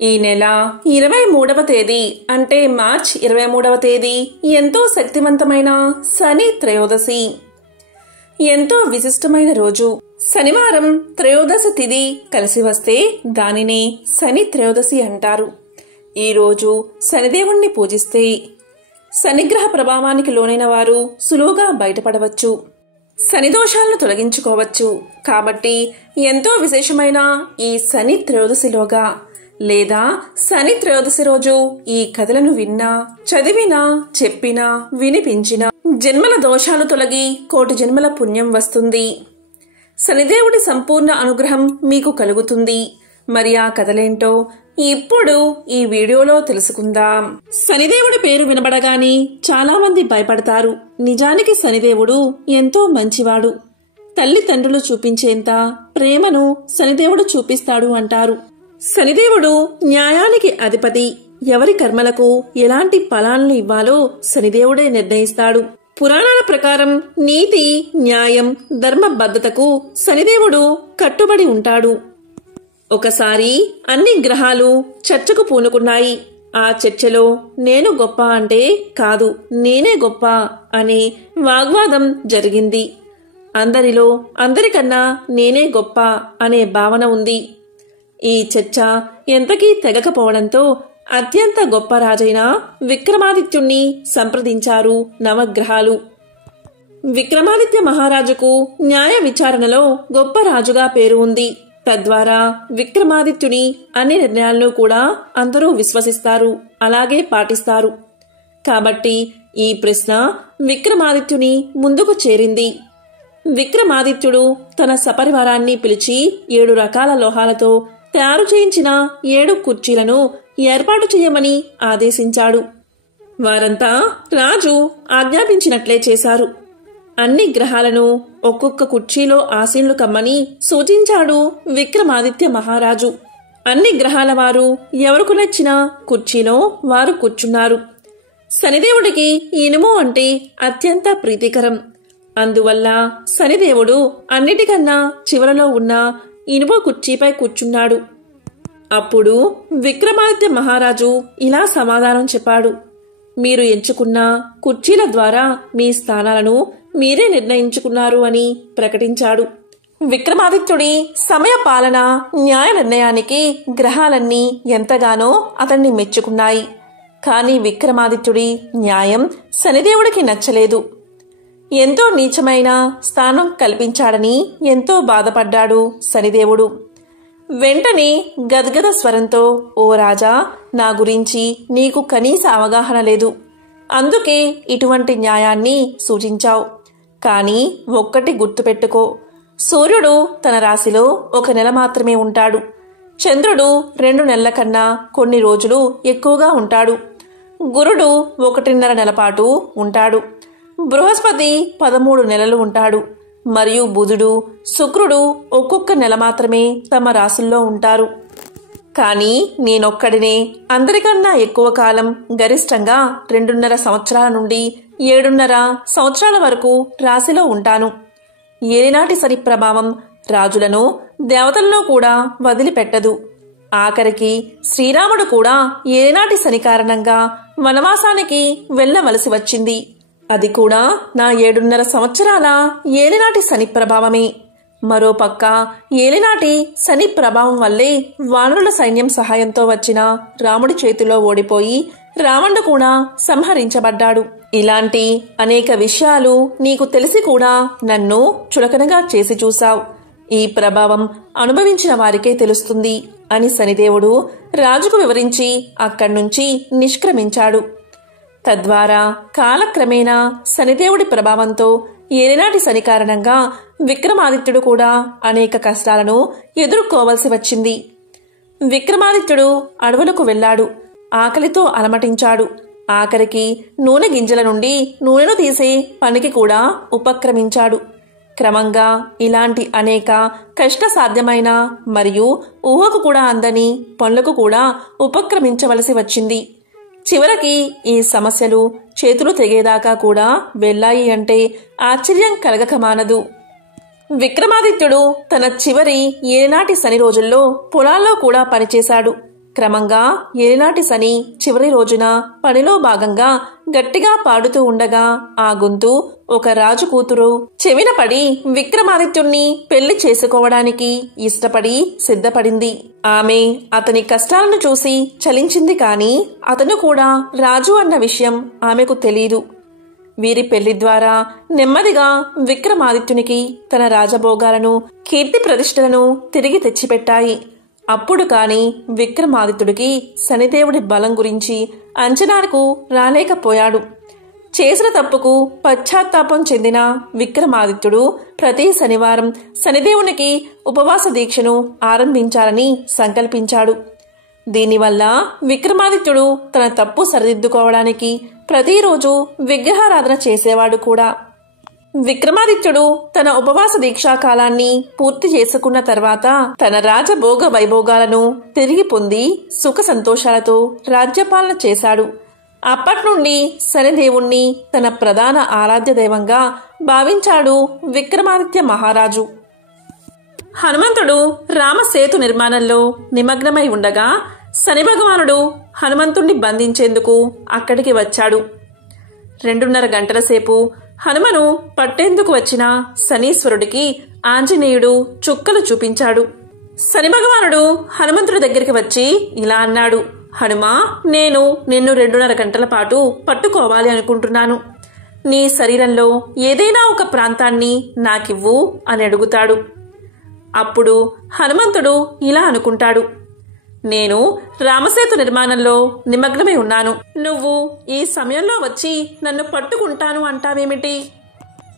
ఈ నెల 23వ తేదీ అంటే మార్చ్ 23వ తేదీ ఎంతో శక్తివంతమైన శని త్రయోదశి. ఎంతో విశిష్టమైన రోజు. శనివారం త్రయోదశి తిథి కలిసి వస్తే దానిని శని త్రయోదశి అంటారు. ఈ రోజు శనిదేవుణ్ణి పూజిస్తే శనిగ్రహ ప్రభావానికి లోనైన వారు సులువుగా బయటపడవచ్చు, శని దోషాలను తొలగించుకోవచ్చు. కాబట్టి ఎంతో విశేషమైన ఈ శని త్రయోదశిలోగా లేదా శని త్రయోదశి రోజు ఈ కథలను విన్నా, చదివినా, చెప్పినా, వినిపించినా జన్మల దోషాలు తొలగి కోటి జన్మల పుణ్యం వస్తుంది. శనిదేవుడి సంపూర్ణ అనుగ్రహం మీకు కలుగుతుంది. మరి ఆ కథలేంటో ఇప్పుడు ఈ వీడియోలో తెలుసుకుందాం. శనిదేవుడి పేరు వినబడగానే చాలా మంది భయపడతారు. నిజానికి శనిదేవుడు ఎంతో మంచివాడు. తల్లిదండ్రులు చూపించేంత ప్రేమను శనిదేవుడు చూపిస్తాడు అంటారు. శనిదేవుడు న్యాయానికి అధిపతి. ఎవరి కర్మలకు ఎలాంటి ఫలాలను ఇవ్వాలో శనిదేవుడే నిర్ణయిస్తాడు. పురాణాల ప్రకారం నీతి, న్యాయం, ధర్మబద్ధతకు శనిదేవుడు కట్టుబడి ఉంటాడు. ఒకసారి అన్ని గ్రహాలు చర్చకు పూనుకున్నాయి. ఆ చర్చలో నేను గొప్ప అంటే కాదు, నేనే గొప్ప అనే వాగ్వాదం జరిగింది. అందరిలో అందరికన్నా నేనే గొప్ప అనే భావన ఉంది. ఈ చర్చ ఎంతకీ తెగకపోవడంతో అత్యంత గొప్ప రాజైన విక్రమాదిత్యుణ్ణి సంప్రదించారు నవగ్రహాలు. విక్రమాదిత్య మహారాజుకు న్యాయ విచారణలో గొప్ప రాజుగా పేరు ఉంది. తద్వారా విక్రమాదిత్యుని అన్ని నిర్ణయాలను కూడా అందరూ విశ్వసిస్తారు, అలాగే పాటిస్తారు. కాబట్టి ఈ ప్రశ్న విక్రమాదిత్యుని ముందుకు చేరింది. విక్రమాదిత్యుడు తన సపరివారాన్ని పిలిచి 7 రకాల లోహాలతో తయారు చేయించిన 7 కుర్చీలను ఏర్పాటు చేయమని ఆదేశించాడు. వారంతా రాజు ఆజ్ఞాపించినట్లే చేశారు. అన్ని గ్రహాలను ఒక్కొక్క కుర్చీలో ఆసీనులు కమ్మని సూచించాడు విక్రమాదిత్య మహారాజు. అన్ని గ్రహాల వారు ఎవరికి నచ్చిన కుర్చీలో వారు కూర్చున్నారు. శనిదేవుడికి ఇనుము అంటే అత్యంత ప్రీతికరం. అందువల్ల శనిదేవుడు అన్నిటికన్నా చివరలో ఉన్న ఇనుము కుర్చీపై కూర్చున్నాడు. అప్పుడు విక్రమాదిత్య మహారాజు ఇలా సమాధానం చెప్పాడు. మీరు ఎంచుకున్న కుర్చీల ద్వారా మీ స్థానాలను మీరే నిర్ణయించుకున్నారు అని ప్రకటించాడు. విక్రమాదిత్యుడి సమయ పాలన, న్యాయ నిర్ణయానికి గ్రహాలన్నీ ఎంతగానో అతన్ని మెచ్చుకున్నాయి. కాని విక్రమాదిత్యుడి న్యాయం శనిదేవుడికి నచ్చలేదు. ఎంతో నీచమైన స్థానం కల్పించాడని ఎంతో బాధపడ్డాడు శనిదేవుడు. వెంటనే గద్గద స్వరంతో, ఓ రాజా, నా గురించి నీకు కనీస అవగాహన లేదు. అందుకే ఇటువంటి న్యాయాన్ని సూచించావు. కాని ఒక్కటి గుర్తుపెట్టుకో, సూర్యుడు తన రాశిలో 1 నెల మాత్రమే ఉంటాడు. చంద్రుడు 2 నెలల కన్నా కొన్ని రోజులు ఎక్కువగా ఉంటాడు. గురుడు 1.5 నెల పాటు ఉంటాడు. బృహస్పతి 13 నెలలు ఉంటాడు. మరియు బుధుడు, శుక్రుడు ఒక్కొక్క నెల మాత్రమే తమ రాశుల్లో ఉంటారు. కానీ నేనొక్కడినే అందరికన్నా ఎక్కువ కాలం, గరిష్టంగా 2.5 సంవత్సరాల నుండి 7.5 సంవత్సరాల వరకు రాశిలో ఉంటాను. ఏలినాటి శని ప్రభావం రాజులను, దేవతలను కూడా వదిలిపెట్టదు. ఆఖరికి శ్రీరాముడు కూడా ఏలినాటి శని కారణంగా వనవాసానికి వెళ్లవలసి వచ్చింది. అది కూడా నా 7.5 సంవత్సరాల ఏలినాటి శని ప్రభావమే. మరోపక్క ఏలినాటి శని ప్రభావం వల్లే వానరుల సైన్యం సహాయంతో వచ్చిన రాముడి చేతిలో ఓడిపోయి రావణుడు కూడా సంహరించబడ్డాడు. ఇలాంటి అనేక విషయాలు నీకు తెలిసి కూడా నన్ను చులకనగా చేసి చూశావు. ఈ ప్రభావం అనుభవించిన వారికే తెలుస్తుంది అని శనిదేవుడు రాజుకు వివరించి అక్కడ్నుంచి నిష్క్రమించాడు. తద్వారా కాలక్రమేణా శనిదేవుడి ప్రభావంతో ఏలినాటి శని కారణంగా విక్రమాదిత్యుడు కూడా అనేక కష్టాలను ఎదుర్కోవలసి వచ్చింది. విక్రమాదిత్యుడు అడవులకు వెళ్లాడు. ఆకలితో అలమటించాడు. ఆఖరికి నూనె గింజల నుండి నూనెను తీసే పనికి కూడా ఉపక్రమించాడు. క్రమంగా ఇలాంటి అనేక కష్టసాధ్యమైన మరియు ఊహకు కూడా అందని పనులకు కూడా ఉపక్రమించవలసి వచ్చింది. చివరికి ఈ సమస్యలు చేతులు తెగేదాకా కూడా వెళ్ళాయి అంటే ఆశ్చర్యం కలగక మానదు. విక్రమాదిత్యుడు తన చివరి ఏనాటి శని రోజుల్లో పొలాల్లో కూడా పనిచేశాడు. క్రమంగా ఏలినాటి శని చివరి రోజున పనిలో భాగంగా గట్టిగా పాడుతూ ఉండగా ఆ గొంతు ఒక రాజు కూతురు చెవిన పడి విక్రమాదిత్యుణ్ణి పెళ్లి చేసుకోవడానికి ఇష్టపడి సిద్ధపడింది. ఆమె అతని కష్టాలను చూసి చలించింది, కాని అతను కూడా రాజు అన్న విషయం ఆమెకు తెలీదు. వీరి పెళ్లి ద్వారా నెమ్మదిగా విక్రమాదిత్యునికి తన రాజభోగాలను కీర్తి ప్రతిష్టలను తిరిగి తెచ్చిపెట్టాయి. అప్పుడు కాని విక్రమాదిత్యుడికి శనిదేవుడి బలం గురించి అంచనాలకు రాలేకపోయాడు. చేసిన తప్పుకు పశ్చాత్తాపం చెందిన విక్రమాదిత్యుడు ప్రతి శనివారం శనిదేవునికి ఉపవాస దీక్షను ఆరంభించాలని సంకల్పించాడు. దీనివల్ల విక్రమాదిత్యుడు తన తప్పు సరిదిద్దుకోవడానికి ప్రతిరోజు విగ్రహారాధన చేసేవాడు కూడా. విక్రమాదిత్యుడు తన ఉపవాస దీక్షా కాలాన్ని పూర్తి చేసుకున్న తర్వాత తన రాజభోగ వైభోగాలను తిరిగి పొంది సుఖ సంతోషాలతో రాజ్యపాలన చేశాడు. అప్పట్నుండి శనిదేవుణ్ణి తన ప్రధాన ఆరాధ్య దైవంగా భావించాడు విక్రమాదిత్య మహారాజు. హనుమంతుడు రామసేతు నిర్మాణంలో నిమగ్నమై ఉండగా శని భగవానుడు హనుమంతుణ్ణి బంధించేందుకు అక్కడికి వచ్చాడు. 2.5 గంటల సేపు హనుమను పట్టేందుకు వచ్చిన శనీశ్వరుడికి ఆంజనేయుడు చుక్కలు చూపించాడు. శని భగవానుడు హనుమంతుడి దగ్గరికి వచ్చి ఇలా అన్నాడు, హనుమా, నేను నిన్ను 2.5 గంటల పాటు పట్టుకోవాలి అనుకుంటున్నాను. నీ శరీరంలో ఏదైనా ఒక ప్రాంతాన్ని నాకివ్వు అని అడుగుతాడు. అప్పుడు హనుమంతుడు ఇలా అనుకుంటాడు, నేను రామసేతు నిర్మాణంలో నిమగ్నమై ఉన్నాను. నువ్వు ఈ సమయంలో వచ్చి నన్ను పట్టుకుంటాను అంటావేమిటి?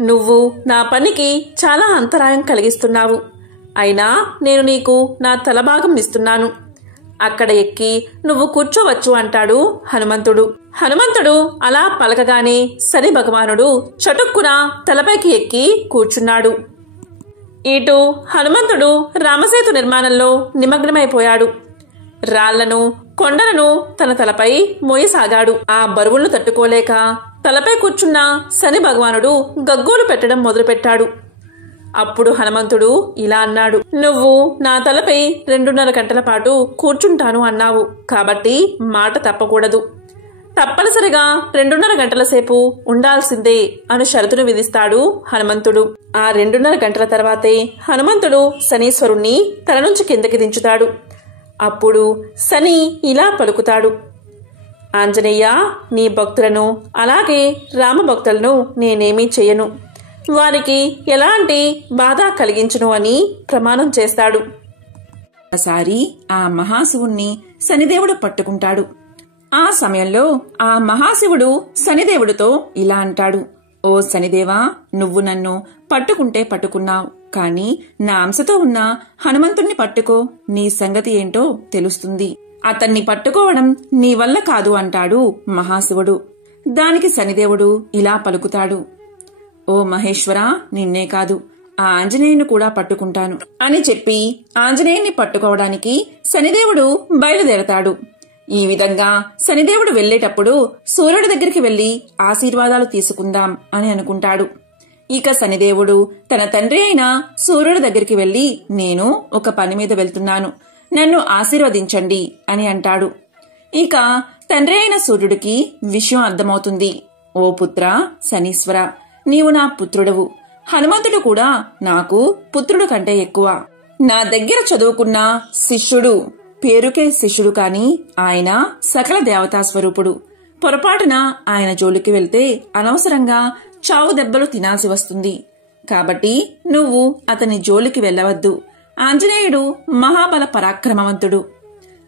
నువ్వు నా పనికి చాలా అంతరాయం కలిగిస్తున్నావు. అయినా నేను నీకు నా తలభాగం ఇస్తున్నాను. అక్కడ ఎక్కి నువ్వు కూర్చోవచ్చు అంటాడు హనుమంతుడు. హనుమంతుడు అలా పలకగానే శని భగవానుడు చటుక్కున తలపైకి ఎక్కి కూర్చున్నాడు. ఇటు హనుమంతుడు రామసేతు నిర్మాణంలో నిమగ్నమైపోయాడు. రాళ్లను కొండలను తన తలపై మోయసాగాడు. ఆ బరువులను తట్టుకోలేక తలపై కూర్చున్న శని భగవానుడు గగ్గోలు పెట్టడం మొదలుపెట్టాడు. అప్పుడు హనుమంతుడు ఇలా అన్నాడు, నువ్వు నా తలపై 2.5 గంటల పాటు కూర్చుంటాను అన్నావు, కాబట్టి మాట తప్పకూడదు. తప్పనిసరిగా 2.5 గంటల సేపు ఉండాల్సిందే అని షరతును విధిస్తాడు హనుమంతుడు. ఆ 2.5 గంటల తర్వాతే హనుమంతుడు శనీశ్వరుణ్ణి తల నుంచి కిందకి దించుతాడు. అప్పుడు శని ఇలా పలుకుతాడు, ఆంజనేయ, నీ భక్తులను అలాగే రామభక్తులను నేనేమీ చెయ్యను. వారికి ఎలాంటి బాధ కలిగించును అని ప్రమాణం చేస్తాడు. ఒకసారి ఆ మహాశివుణ్ణి శనిదేవుడు పట్టుకుంటాడు. ఆ సమయంలో ఆ మహాశివుడు శనిదేవుడితో ఇలా అంటాడు, ఓ శనిదేవా, నువ్వు నన్ను పట్టుకుంటే పట్టుకున్నావు, కాని నా అంశతో ఉన్న హనుమంతుణ్ణి పట్టుకో, నీ సంగతి ఏంటో తెలుస్తుంది. అతన్ని పట్టుకోవడం నీ వల్ల కాదు అంటాడు మహాశివుడు. దానికి శనిదేవుడు ఇలా పలుకుతాడు, ఓ మహేశ్వరా, నిన్నే కాదు ఆ ఆంజనేయుని కూడా పట్టుకుంటాను అని చెప్పి ఆంజనేయుని పట్టుకోవడానికి శనిదేవుడు బయలుదేరతాడు. ఈ విధంగా శనిదేవుడు వెళ్లేటప్పుడు సూర్యుడి దగ్గరికి వెళ్లి ఆశీర్వాదాలు తీసుకుందాం అని అనుకుంటాడు. ఇక శనిదేవుడు తన తండ్రి అయిన సూర్యుడి దగ్గరికి వెళ్లి, నేను ఒక పని మీద వెళ్తున్నాను, నన్ను ఆశీర్వదించండి అని అంటాడు. ఇక తండ్రి అయిన సూర్యుడికి విషయం అర్థమవుతుంది. ఓ పుత్ర శనీశ్వర, నీవు నా పుత్రుడవు. హనుమంతుడు కూడా నాకు పుత్రుడు కంటే ఎక్కువ. నా దగ్గర చదువుకున్న శిష్యుడు, పేరుకే శిష్యుడు కాని ఆయన సకల దేవతా స్వరూపుడు. పొరపాటున ఆయన జోలికి వెళ్తే అనవసరంగా చావు దెబ్బలు తినాల్సి వస్తుంది. కాబట్టి నువ్వు అతని జోలికి వెళ్లవద్దు. ఆంజనేయుడు మహాబల పరాక్రమవంతుడు.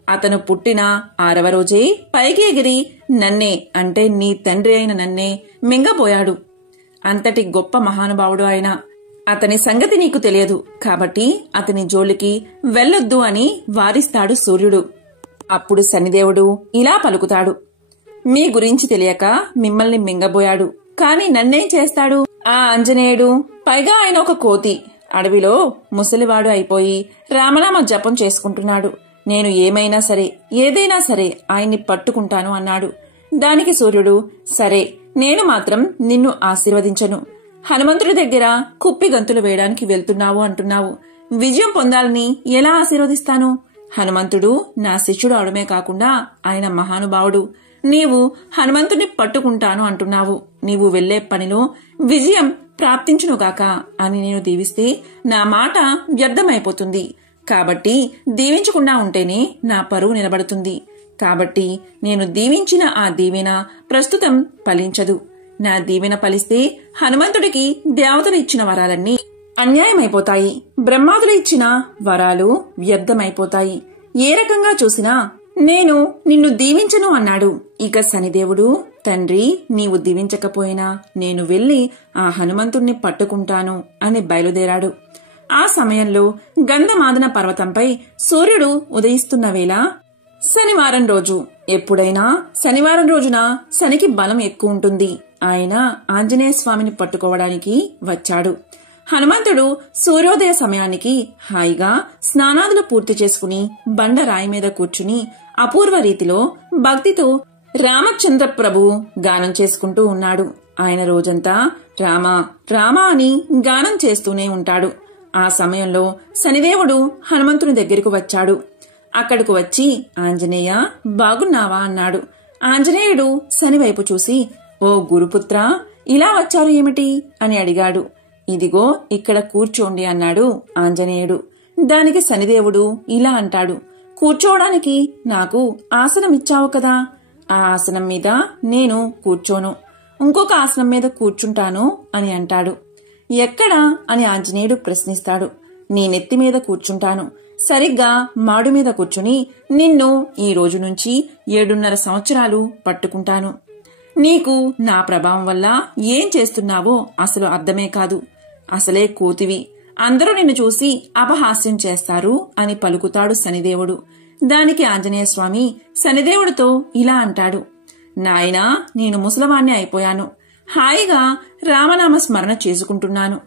అతను పుట్టిన 6వ రోజే పైకి ఎగిరి నన్నే, అంటే నీ తండ్రి అయిన నన్నే మింగపోయాడు. అంతటి గొప్ప మహానుభావుడు ఆయన. అతని సంగతి నీకు తెలియదు, కాబట్టి అతని జోలికి వెళ్ళొద్దు అని వారిస్తాడు సూర్యుడు. అప్పుడు శనిదేవుడు ఇలా పలుకుతాడు, మీ గురించి తెలియక మిమ్మల్ని మింగబోయాడు, కాని నన్నేం చేస్తాడు? ఆ ఆంజనేయుడు, పైగా ఆయన ఒక కోతి, అడవిలో ముసలివాడు అయిపోయి రామనామ జపం చేసుకుంటున్నాడు. నేను ఏమైనా సరే, ఏదైనా సరే ఆయన్ని పట్టుకుంటాను అన్నాడు. దానికి సూర్యుడు, సరే, నేను మాత్రం నిన్ను ఆశీర్వదించను. హనుమంతుడి దగ్గర కుప్పి గంతులు వేయడానికి వెళ్తున్నావు అంటున్నావు. విజయం పొందాలని ఎలా ఆశీర్వదిస్తాను? హనుమంతుడు నా శిష్యుడు అవడమే కాకుండా ఆయన మహానుభావుడు. నీవు హనుమంతుడిని పట్టుకుంటాను అంటున్నావు. నీవు వెళ్లే పనిలో విజయం ప్రాప్తించునుగాక అని నేను దీవిస్తే నా మాట వ్యర్థమైపోతుంది. కాబట్టి దీవించకుండా ఉంటేనే నా పరువు నిలబడుతుంది. కాబట్టి నేను దీవించిన ఆ దీవెన ప్రస్తుతం ఫలించదు. నా దీవెన ఫలిస్తే హనుమంతుడికి దేవతలు ఇచ్చిన వరాలన్నీ అన్యాయమైపోతాయి. బ్రహ్మాదులు ఇచ్చిన వరాలు వ్యర్థమైపోతాయి. ఏ రకంగా చూసినా నేను నిన్ను దీవించను అన్నాడు. ఇక శనిదేవుడు, తండ్రి నీవు దీవించకపోయినా నేను వెళ్లి ఆ హనుమంతుణ్ణి పట్టుకుంటాను అని బయలుదేరాడు. ఆ సమయంలో గంధమాదన పర్వతంపై సూర్యుడు ఉదయిస్తున్న వేళ శనివారం రోజు. ఎప్పుడైనా శనివారం రోజున శనికి బలం ఎక్కువ ఉంటుంది. ఆయన ఆంజనేయ స్వామిని పట్టుకోవడానికి వచ్చాడు. హనుమంతుడు సూర్యోదయ సమయానికి హాయిగా స్నానాదులు పూర్తి చేసుకుని బండరాయి మీద కూర్చుని అపూర్వ రీతిలో భక్తితో రామచంద్ర ప్రభు గానం చేసుకుంటూ ఉన్నాడు. ఆయన రోజంతా రామ రామ అని గానం చేస్తూనే ఉంటాడు. ఆ సమయంలో శనిదేవుడు హనుమంతుని దగ్గరకు వచ్చాడు. అక్కడకు వచ్చి, ఆంజనేయ బాగున్నావా అన్నాడు. ఆంజనేయుడు శనివైపు చూసి, ఓ గురుపుత్ర, ఇలా వచ్చారు ఏమిటి అని అడిగాడు. ఇదిగో ఇక్కడ కూర్చోండి అన్నాడు ఆంజనేయుడు. దానికి శనిదేవుడు ఇలా అంటాడు, కూర్చోవడానికి నాకు ఆసనం ఇచ్చావు కదా, ఆ ఆసనం మీద నేను కూర్చోను, ఇంకొక ఆసనం మీద కూర్చుంటాను అని అంటాడు. ఎక్కడా అని ఆంజనేయుడు ప్రశ్నిస్తాడు. నీ నెత్తి మీద కూర్చుంటాను, సరిగ్గా మాడు మీద కూర్చుని నిన్ను ఈ రోజు నుంచి 7.5 సంవత్సరాలు పట్టుకుంటాను. నీకు నా ప్రభావం వల్ల ఏం చేస్తున్నావో అసలు అర్థమే కాదు. అసలే కోతివి, అందరూ నిన్ను చూసి అపహాస్యం చేస్తారు అని పలుకుతాడు శనిదేవుడు. దానికి ఆంజనేయ స్వామి శనిదేవుడితో ఇలా అంటాడు, నాయనా నేను ముసలవాణ్ణి అయిపోయాను, హాయిగా రామనామ స్మరణ చేసుకుంటున్నాను.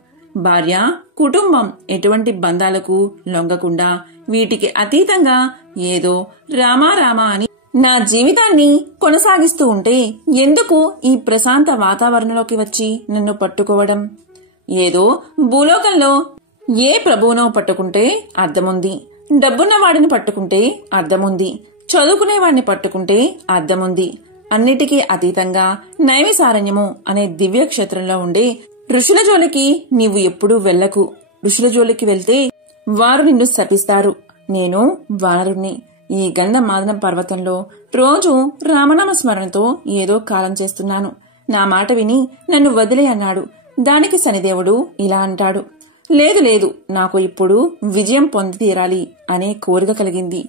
భార్య కుటుంబం ఎటువంటి బంధాలకు లొంగకుండా వీటికి అతీతంగా ఏదో రామా రామా అని నా జీవితాన్ని కొనసాగిస్తూ ఉంటే ఎందుకు ఈ ప్రశాంత వాతావరణంలోకి వచ్చి నన్ను పట్టుకోవడం? ఏదో భూలోకంలో ఏ ప్రభువునో పట్టుకుంటే అర్థముంది, డబ్బున్న వాడిని పట్టుకుంటే అర్థముంది, చదువుకునేవాడిని పట్టుకుంటే అర్థముంది. అన్నిటికీ అతీతంగా నైమిసారణ్యము అనే దివ్య క్షేత్రంలో ఉండే ఋషుల జోలికి నీవు ఎప్పుడూ వెళ్లకు. ఋషుల జోలికి వెళ్తే వారు నిన్ను శపిస్తారు. నేను వానరుణ్ణి. ఈ గంధమాదన పర్వతంలో రోజు రామనామ స్మరణతో ఏదో కాలం చేస్తున్నాను. నా మాట విని నన్ను వదిలే అన్నాడు. దానికి శనిదేవుడు ఇలా అంటాడు, లేదు లేదు, నాకు ఇప్పుడు విజయం పొంది తీరాలి అనే కోరిక కలిగింది.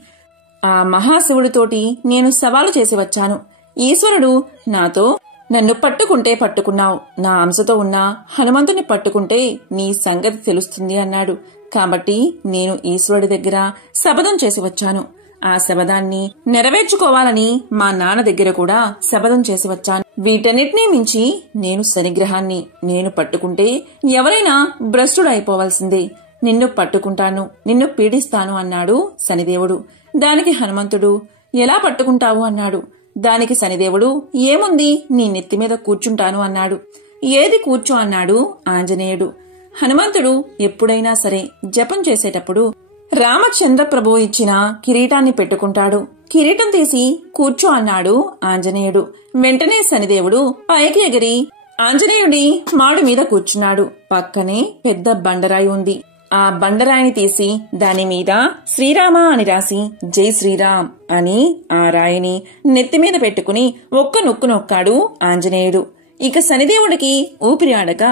ఆ మహాశివుడితోటి నేను సవాలు చేసి వచ్చాను. ఈశ్వరుడు నాతో నన్ను పట్టుకుంటే పట్టుకున్నావు, నా అంశతో ఉన్న హనుమంతుని పట్టుకుంటే నీ సంగతి తెలుస్తుంది అన్నాడు. కాబట్టి నేను ఈశ్వరుడి దగ్గర శపథం చేసి వచ్చాను. ఆ శపథాన్ని నెరవేర్చుకోవాలని మా నాన్న దగ్గర కూడా శపథం చేసి వచ్చాను. వీటన్నిటినీ మించి నేను శనిగ్రహాన్ని. నేను పట్టుకుంటే ఎవరైనా భ్రష్టుడైపోవలసిందే. నిన్ను పట్టుకుంటాను, నిన్ను పీడిస్తాను అన్నాడు శనిదేవుడు. దానికి హనుమంతుడు, ఎలా పట్టుకుంటావు అన్నాడు. దానికి శనిదేవుడు, ఏముంది, నీ నెత్తి మీద కూర్చుంటాను అన్నాడు. ఏది కూర్చో అన్నాడు ఆంజనేయుడు. హనుమంతుడు ఎప్పుడైనా సరే జపం చేసేటప్పుడు రామచంద్ర ప్రభు ఇచ్చిన కిరీటాన్ని పెట్టుకుంటాడు. కిరీటం తీసి కూర్చో అన్నాడు ఆంజనేయుడు. వెంటనే శనిదేవుడు పైకి ఎగిరి ఆంజనేయుడి మాడు మీద కూర్చున్నాడు. పక్కనే పెద్ద బండరాయి ఉంది. ఆ బండరాయిని తీసి దాని మీద శ్రీరామ అని రాసి జై శ్రీరామ్ అని ఆ రాయిని నెత్తిమీద పెట్టుకుని ఒక్క నొక్కు నొక్కాడు ఆంజనేయుడు. ఇక శనిదేవుడికి ఊపిరి ఆడక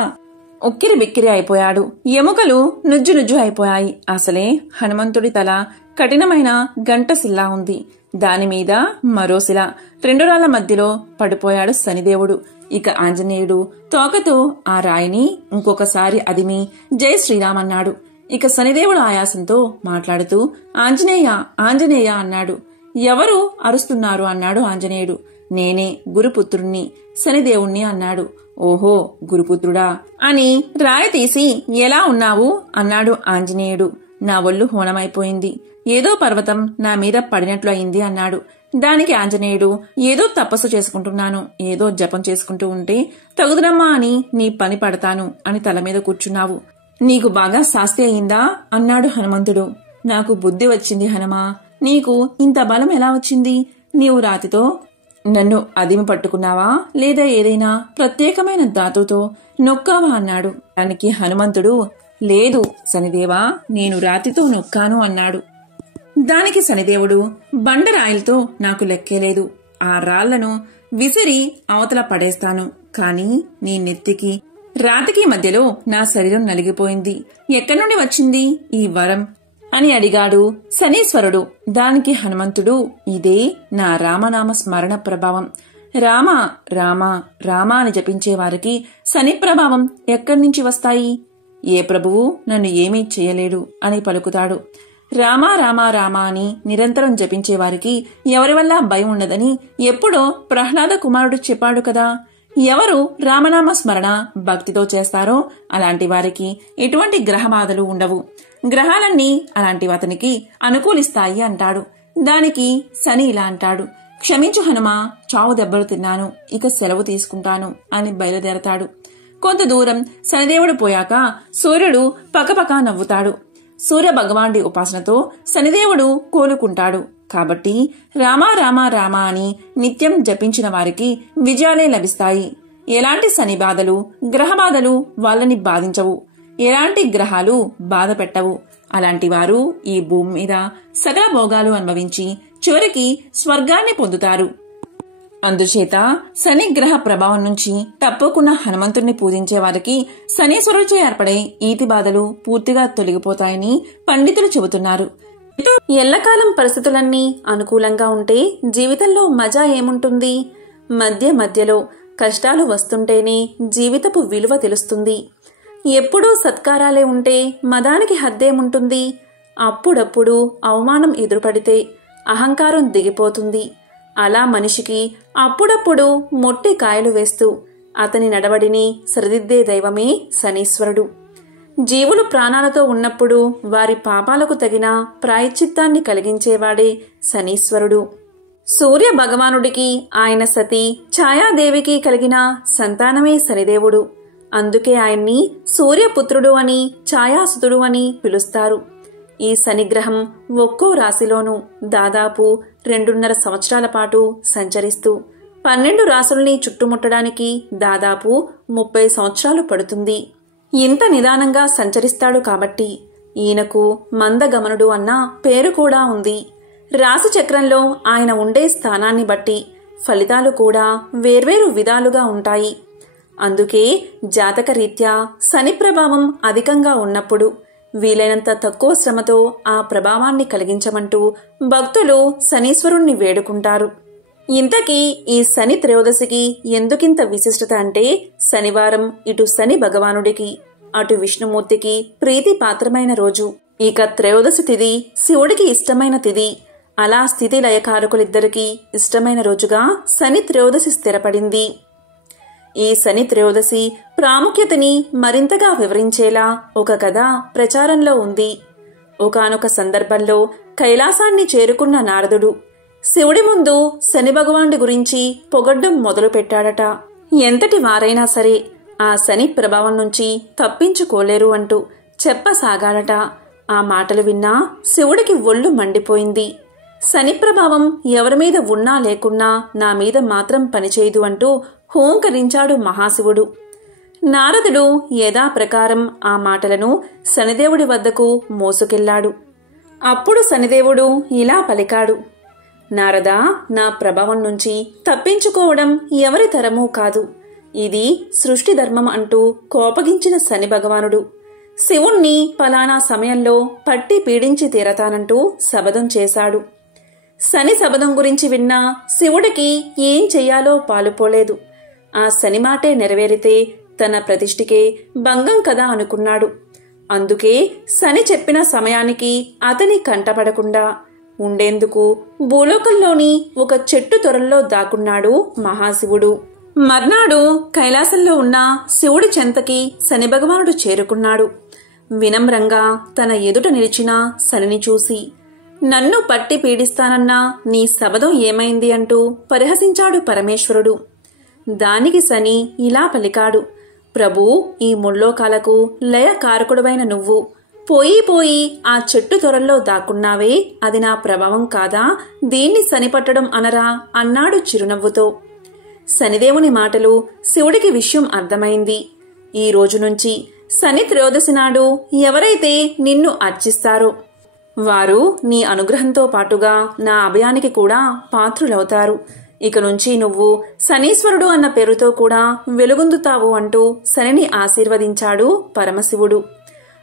ఉక్కిరి బిక్కిరి అయిపోయాడు. ఎముకలు నుజ్జు నుజ్జు అయిపోయాయి. అసలే హనుమంతుడి తల కఠినమైన గంట శిల్లా ఉంది. దానిమీద మరో శిల, 2 రాళ్ల మధ్యలో పడిపోయాడు శనిదేవుడు. ఇక ఆంజనేయుడు తోకతో ఆ రాయిని ఇంకొకసారి అదిమి జై శ్రీరామ్ అన్నాడు. ఇక శనిదేవుడు ఆయాసంతో మాట్లాడుతూ ఆంజనేయ ఆంజనేయ అన్నాడు. ఎవరు అరుస్తున్నారు అన్నాడు ఆంజనేయుడు. నేనే గురుపుత్రుణ్ణి శనిదేవుణ్ణి అన్నాడు. ఓహో గురుపుత్రుడా అని రాయి తీసి ఎలా ఉన్నావు అన్నాడు ఆంజనేయుడు. నా ఒళ్ళు హోనమైపోయింది, ఏదో పర్వతం నా మీద పడినట్లు అయింది అన్నాడు. దానికి ఆంజనేయుడు, ఏదో తపస్సు చేసుకుంటున్నాను, ఏదో జపం చేసుకుంటూ ఉంటే తగుదరమ్మా అని నీ పని పడతాను అని తల మీద కూర్చున్నావు, నీకు బాగా శాస్తి అయిందా అన్నాడు హనుమంతుడు. నాకు బుద్ధి వచ్చింది హనుమా, నీకు ఇంత బలం ఎలా వచ్చింది? నీవు రాతితో నన్ను అదిమి పట్టుకున్నావా, లేదా ఏదైనా ప్రత్యేకమైన ధాతుతో నొక్కావా అన్నాడు. దానికి హనుమంతుడు, లేదు శనిదేవా, నేను రాతితో నొక్కాను అన్నాడు. దానికి శనిదేవుడు, బండరాయిలతో నాకు లెక్కేలేదు. ఆ రాళ్లను విసిరి అవతల పడేస్తాను. కాని నీ నెత్తికి రాతికి మధ్యలో నా శరీరం నలిగిపోయింది. ఎక్కడి నుండి వచ్చింది ఈ వరం అని అడిగాడు శనీశ్వరుడు. దానికి హనుమంతుడు, ఇదే నా రామనామ స్మరణ ప్రభావం. రామ రామ రామ అని జపించే వారికి శని ప్రభావం ఎక్కడి నుంచి వస్తాయి? ఏ ప్రభువు నన్ను ఏమీ చేయలేడు అని పలుకుతాడు. రామ రామ రామ అని నిరంతరం జపించేవారికి ఎవరి వల్ల భయం ఉండదని ఎప్పుడో ప్రహ్లాద కుమారుడు చెప్పాడు కదా. ఎవరు రామనామ స్మరణ భక్తితో చేస్తారో అలాంటి వారికి ఎటువంటి గ్రహబాధలు ఉండవు. గ్రహాలన్నీ అలాంటి అతనికి అనుకూలిస్తాయి అంటాడు. దానికి శని ఇలా అంటాడు, క్షమించు హనుమా, చావు దెబ్బలు తిన్నాను, ఇక సెలవు తీసుకుంటాను అని బయలుదేరతాడు. కొంత దూరం శనిదేవుడు పోయాక సూర్యుడు పకపక నవ్వుతాడు. సూర్య భగవానుడి ఉపాసనతో శనిదేవుడు కోలుకుంటాడు. కాబట్టి రామ రామ రామ అని నిత్యం జపించిన వారికి విజయాలే లభిస్తాయి. ఎలాంటి శని బాధలు, గ్రహ బాధలు వాళ్ళని బాధించవు. ఎలాంటి గ్రహాలు బాధ పెట్టవు. అలాంటి వారు ఈ భూమి మీద సకల భోగాలు అనుభవించి చివరికి స్వర్గాన్ని పొందుతారు. అందుచేత శని గ్రహ ప్రభావం నుంచి తప్పకుండా హనుమంతుడిని పూజించే వారికి శనీశ్వరుడిచే ఏర్పడే ఈతి బాధలు పూర్తిగా తొలగిపోతాయని పండితులు చెబుతున్నారు. ఎల్లకాలం పరిస్థితులన్నీ అనుకూలంగా ఉంటే జీవితంలో మజా ఏముంటుంది? మధ్య మధ్యలో కష్టాలు వస్తుంటేనే జీవితపు విలువ తెలుస్తుంది. ఎప్పుడూ సత్కారాలే ఉంటే మదానికి హద్దేముంటుంది? అప్పుడప్పుడు అవమానం ఎదురుపడితే అహంకారం దిగిపోతుంది. అలా మనిషికి అప్పుడప్పుడు మొట్టి కాయలు వేస్తూ అతని నడవడిని సరిదిద్దే దైవమే శనీశ్వరుడు. జీవులు ప్రాణాలతో ఉన్నప్పుడు వారి పాపాలకు తగిన ప్రాయశ్చిత్తాన్ని కలిగించేవాడే శనీశ్వరుడు. సూర్య భగవానుడికి ఆయన సతీ ఛాయాదేవికి కలిగిన సంతానమే శనిదేవుడు. అందుకే ఆయన్ని సూర్యపుత్రుడు అని, ఛాయాసుతుడు అని పిలుస్తారు. ఈ శనిగ్రహం ఒక్కో రాశిలోనూ దాదాపు 2.5 సంవత్సరాల పాటు సంచరిస్తూ 12 రాశుల్ని చుట్టుముట్టడానికి దాదాపు 30 సంవత్సరాలు పడుతుంది. ఇంత నిదానంగా సంచరిస్తాడు కాబట్టి ఈయనకు మందగమనుడు అన్న పేరు కూడా ఉంది. రాశి చక్రంలో ఆయన ఉండే స్థానాన్ని బట్టి ఫలితాలు కూడా వేర్వేరు విధాలుగా ఉంటాయి. అందుకే జాతకరీత్యా శని ప్రభావం అధికంగా ఉన్నప్పుడు వీలైనంత తక్కువ శ్రమతో ఆ ప్రభావాన్ని కలిగించమంటూ భక్తులు శనీశ్వరుణ్ణి వేడుకుంటారు. ఇంతకీ ఈ శని త్రయోదశికి ఎందుకింత విశిష్టత అంటే, శనివారం ఇటు శని భగవానుడికి అటు విష్ణుమూర్తికి ప్రీతి పాత్రమైన రోజు. ఇక త్రయోదశి తిథి శివుడికి ఇష్టమైన తిథి. అలా స్థితి లయకారకులిద్దరికీ ఇష్టమైన రోజుగా శని త్రయోదశి స్థిరపడింది. ఈ శని త్రయోదశి ప్రాముఖ్యతని మరింతగా వివరించేలా ఒక కథ ప్రచారంలో ఉంది. ఒకానొక సందర్భంలో కైలాసాన్ని చేరుకున్న నారదుడు శివుడి ముందు శని భగవానుడి గురించి పొగడ్డం మొదలుపెట్టాడట. ఎంతటి వారైనా సరే ఆ శని ప్రభావం నుంచి తప్పించుకోలేరు అంటూ చెప్పసాగాడట. ఆ మాటలు విన్నా శివుడికి ఒళ్ళు మండిపోయింది. శని ప్రభావం ఎవరిమీద ఉన్నా లేకున్నా నా మీద మాత్రం పనిచేయదు అంటూ హూంకరించాడు మహాశివుడు. నారదుడు యథాప్రకారం ఆ మాటలను శనిదేవుడి వద్దకు మోసుకెళ్లాడు. అప్పుడు శనిదేవుడు ఇలా పలికాడు, నారదా, నా ప్రభావం నుంచి తప్పించుకోవడం ఎవరి తరమూ కాదు. ఇది సృష్టి ధర్మం అంటూ కోపగించిన శని భగవానుడు శివుణ్ణి పలానా సమయంలో పట్టి పీడించి తీరతానంటూ శపథం చేశాడు. శని శపథం గురించి విన్నా శివుడికి ఏం చెయ్యాలో పాలుపోలేదు. ఆ శని మాటే నెరవేరితే తన ప్రతిష్ఠికే భంగం కదా అనుకున్నాడు. అందుకే శని చెప్పిన సమయానికి అతని కంటపడకుండా ఉండేందుకు భూలోకంలోని ఒక చెట్టు తొరల్లో దాక్కున్నాడు మహాశివుడు. మర్నాడు కైలాసంలో ఉన్న శివుడి చెంతకి శని భగవానుడు చేరుకున్నాడు. వినమ్రంగా తన ఎదుట నిలిచిన శనిని చూసి, నన్ను పట్టి పీడిస్తానన్నా నీ శపథం ఏమైంది అంటూ పరిహసించాడు పరమేశ్వరుడు. దానికి శని ఇలా పలికాడు, ప్రభూ, ఈ ముల్లోకాలకు లయ కారకుడువైన నువ్వు పోయి ఆ చెట్టు త్వరల్లో దాక్కున్నావే, అది నా ప్రభావం కాదా? దీన్ని శనిపట్టడం అనరా అన్నాడు చిరునవ్వుతో. శనిదేవుని మాటలు శివుడికి విషయం అర్థమైంది. ఈ రోజు నుంచి శని త్రయోదశి నాడు ఎవరైతే నిన్ను అర్చిస్తారో వారు నీ అనుగ్రహంతో పాటుగా నా అభయానికి కూడా పాత్రులవుతారు. ఇక నుంచి నువ్వు శనీశ్వరుడు అన్న పేరుతో కూడా వెలుగొందుతావు అంటూ శనిని ఆశీర్వదించాడు పరమశివుడు.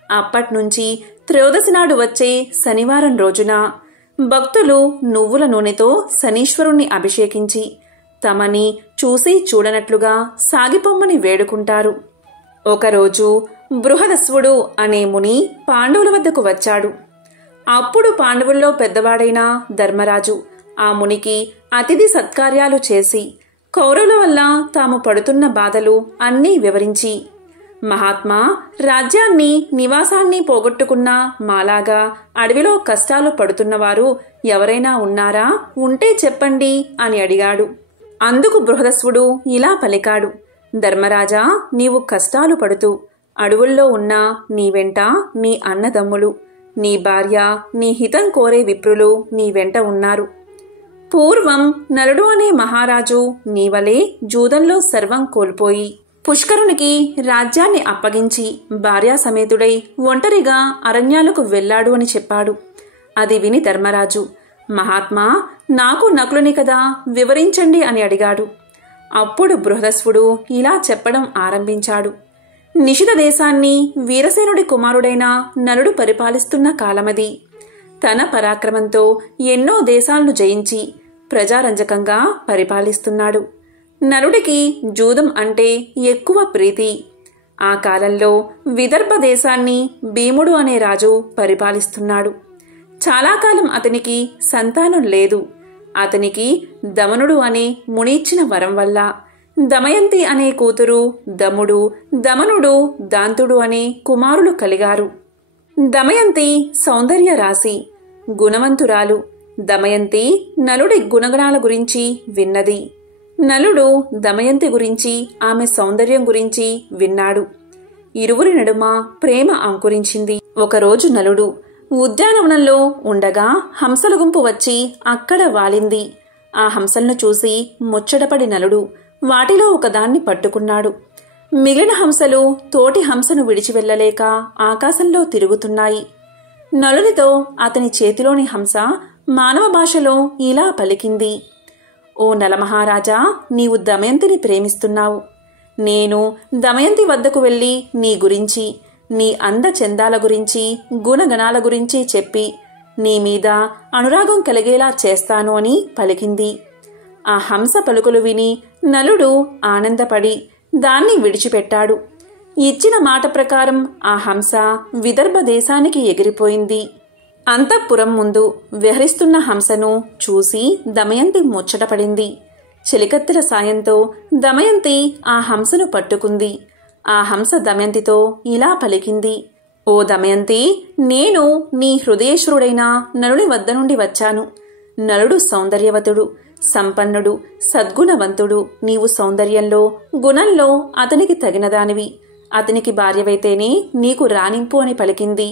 అప్పట్నుంచి త్రయోదశి నాడు వచ్చే శనివారం రోజున భక్తులు నువ్వుల నూనెతో శనీశ్వరుణ్ణి అభిషేకించి తమని చూసి చూడనట్లుగా సాగిపొమ్మని వేడుకుంటారు. ఒకరోజు బృహదస్వుడు అనే ముని పాండవుల వద్దకు వచ్చాడు. అప్పుడు పాండవుల్లో పెద్దవాడైన ధర్మరాజు ఆ మునికి అతిథి సత్కార్యాలు చేసి కౌరవుల వల్ల తాము పడుతున్న బాధలు అన్నీ వివరించి, మహాత్మా, రాజ్యాన్ని నివాసాన్ని పోగొట్టుకున్న మాలాగా అడవిలో కష్టాలు పడుతున్నవారు ఎవరైనా ఉన్నారా? ఉంటే చెప్పండి అని అడిగాడు. అందుకు బృహదస్వుడు ఇలా పలికాడు, ధర్మరాజా, నీవు కష్టాలు పడుతూ అడవుల్లో ఉన్న నీ వెంట నీ అన్నదమ్ములు, నీ భార్య, నీ హితం కోరే విప్రులు నీ వెంట ఉన్నారు. పూర్వం నలుడు అనే మహారాజు నీవలే జూదంలో సర్వం కోల్పోయి పుష్కరునికి రాజ్యాన్ని అప్పగించి భార్యా సమేతుడై ఒంటరిగా అరణ్యాలకు వెళ్లాడు అని చెప్పాడు. అది విని ధర్మరాజు, మహాత్మా, నాకు నకులుని కదా, వివరించండి అని అడిగాడు. అప్పుడు బృహదస్వుడు ఇలా చెప్పడం ఆరంభించాడు. నిషిత దేశాన్ని వీరసేనుడి కుమారుడైన నలుడు పరిపాలిస్తున్న కాలమది. తన పరాక్రమంతో ఎన్నో దేశాలను జయించి ప్రజారంజకంగా పరిపాలిస్తున్నాడు. నలుడికి జూదం అంటే ఎక్కువ ప్రీతి. ఆ కాలంలో విదర్భ దేశాన్ని భీముడు అనే రాజు పరిపాలిస్తున్నాడు. చాలా కాలం అతనికి సంతానం లేదు. అతనికి దమనుడు అనే మునిచ్చిన వరం వల్ల దమయంతి అనే కూతురు దముడు, దమనుడు దాంతుడు అనే కుమారులు కలిగారు. దమయంతి సౌందర్య రాశి, గుణవంతురాలు. దమయంతి నలుడి గుణగణాల గురించి విన్నది. నలుడు దమయంతి గురించి, ఆమె సౌందర్యం గురించి విన్నాడు. ఇరువురి నడుమ ప్రేమ అంకురించింది. ఒకరోజు నలుడు ఉద్యానవనంలో ఉండగా హంసల గుంపు వచ్చి అక్కడ వాలింది. ఆ హంసలను చూసి ముచ్చటపడి నలుడు వాటిలో ఒకదాన్ని పట్టుకున్నాడు. మిగిలిన హంసలు తోటి హంసను విడిచి వెళ్లలేక ఆకాశంలో తిరుగుతున్నాయి. నలునితో అతని చేతిలోని హంస మానవ భాషలో ఇలా పలికింది, ఓ నలమహారాజా, నీవు దమయంతిని ప్రేమిస్తున్నావు. నేను దమయంతి వద్దకు వెళ్లి నీ గురించి, నీ అందచందాల గురించి, గుణగణాల గురించి చెప్పి నీ మీద అనురాగం కలిగేలా చేస్తాను అని పలికింది. ఆ హంస పలుకులు విని నలుడు ఆనందపడి దాన్ని విడిచిపెట్టాడు. ఇచ్చిన మాట ప్రకారం ఆ హంస విదర్భ దేశానికి ఎగిరిపోయింది. అంతఃపురం ముందు విహరిస్తున్న హంసను చూసి దమయంతి ముచ్చటపడింది. చెలికత్తెల సాయంతో దమయంతి ఆ హంసను పట్టుకుంది. ఆ హంస దమయంతితో ఇలా పలికింది, ఓ దమయంతి, నేను నీ హృదయేశ్వరుడైన నలుడి వద్ద నుండి వచ్చాను. నలుడు సౌందర్యవతుడు, సంపన్నుడు, సద్గుణవంతుడు. నీవు సౌందర్యంలో, గుణంలో అతనికి తగినదానివి. అతనికి భార్యవైతేనే నీకు రాణింపు అని పలికింది.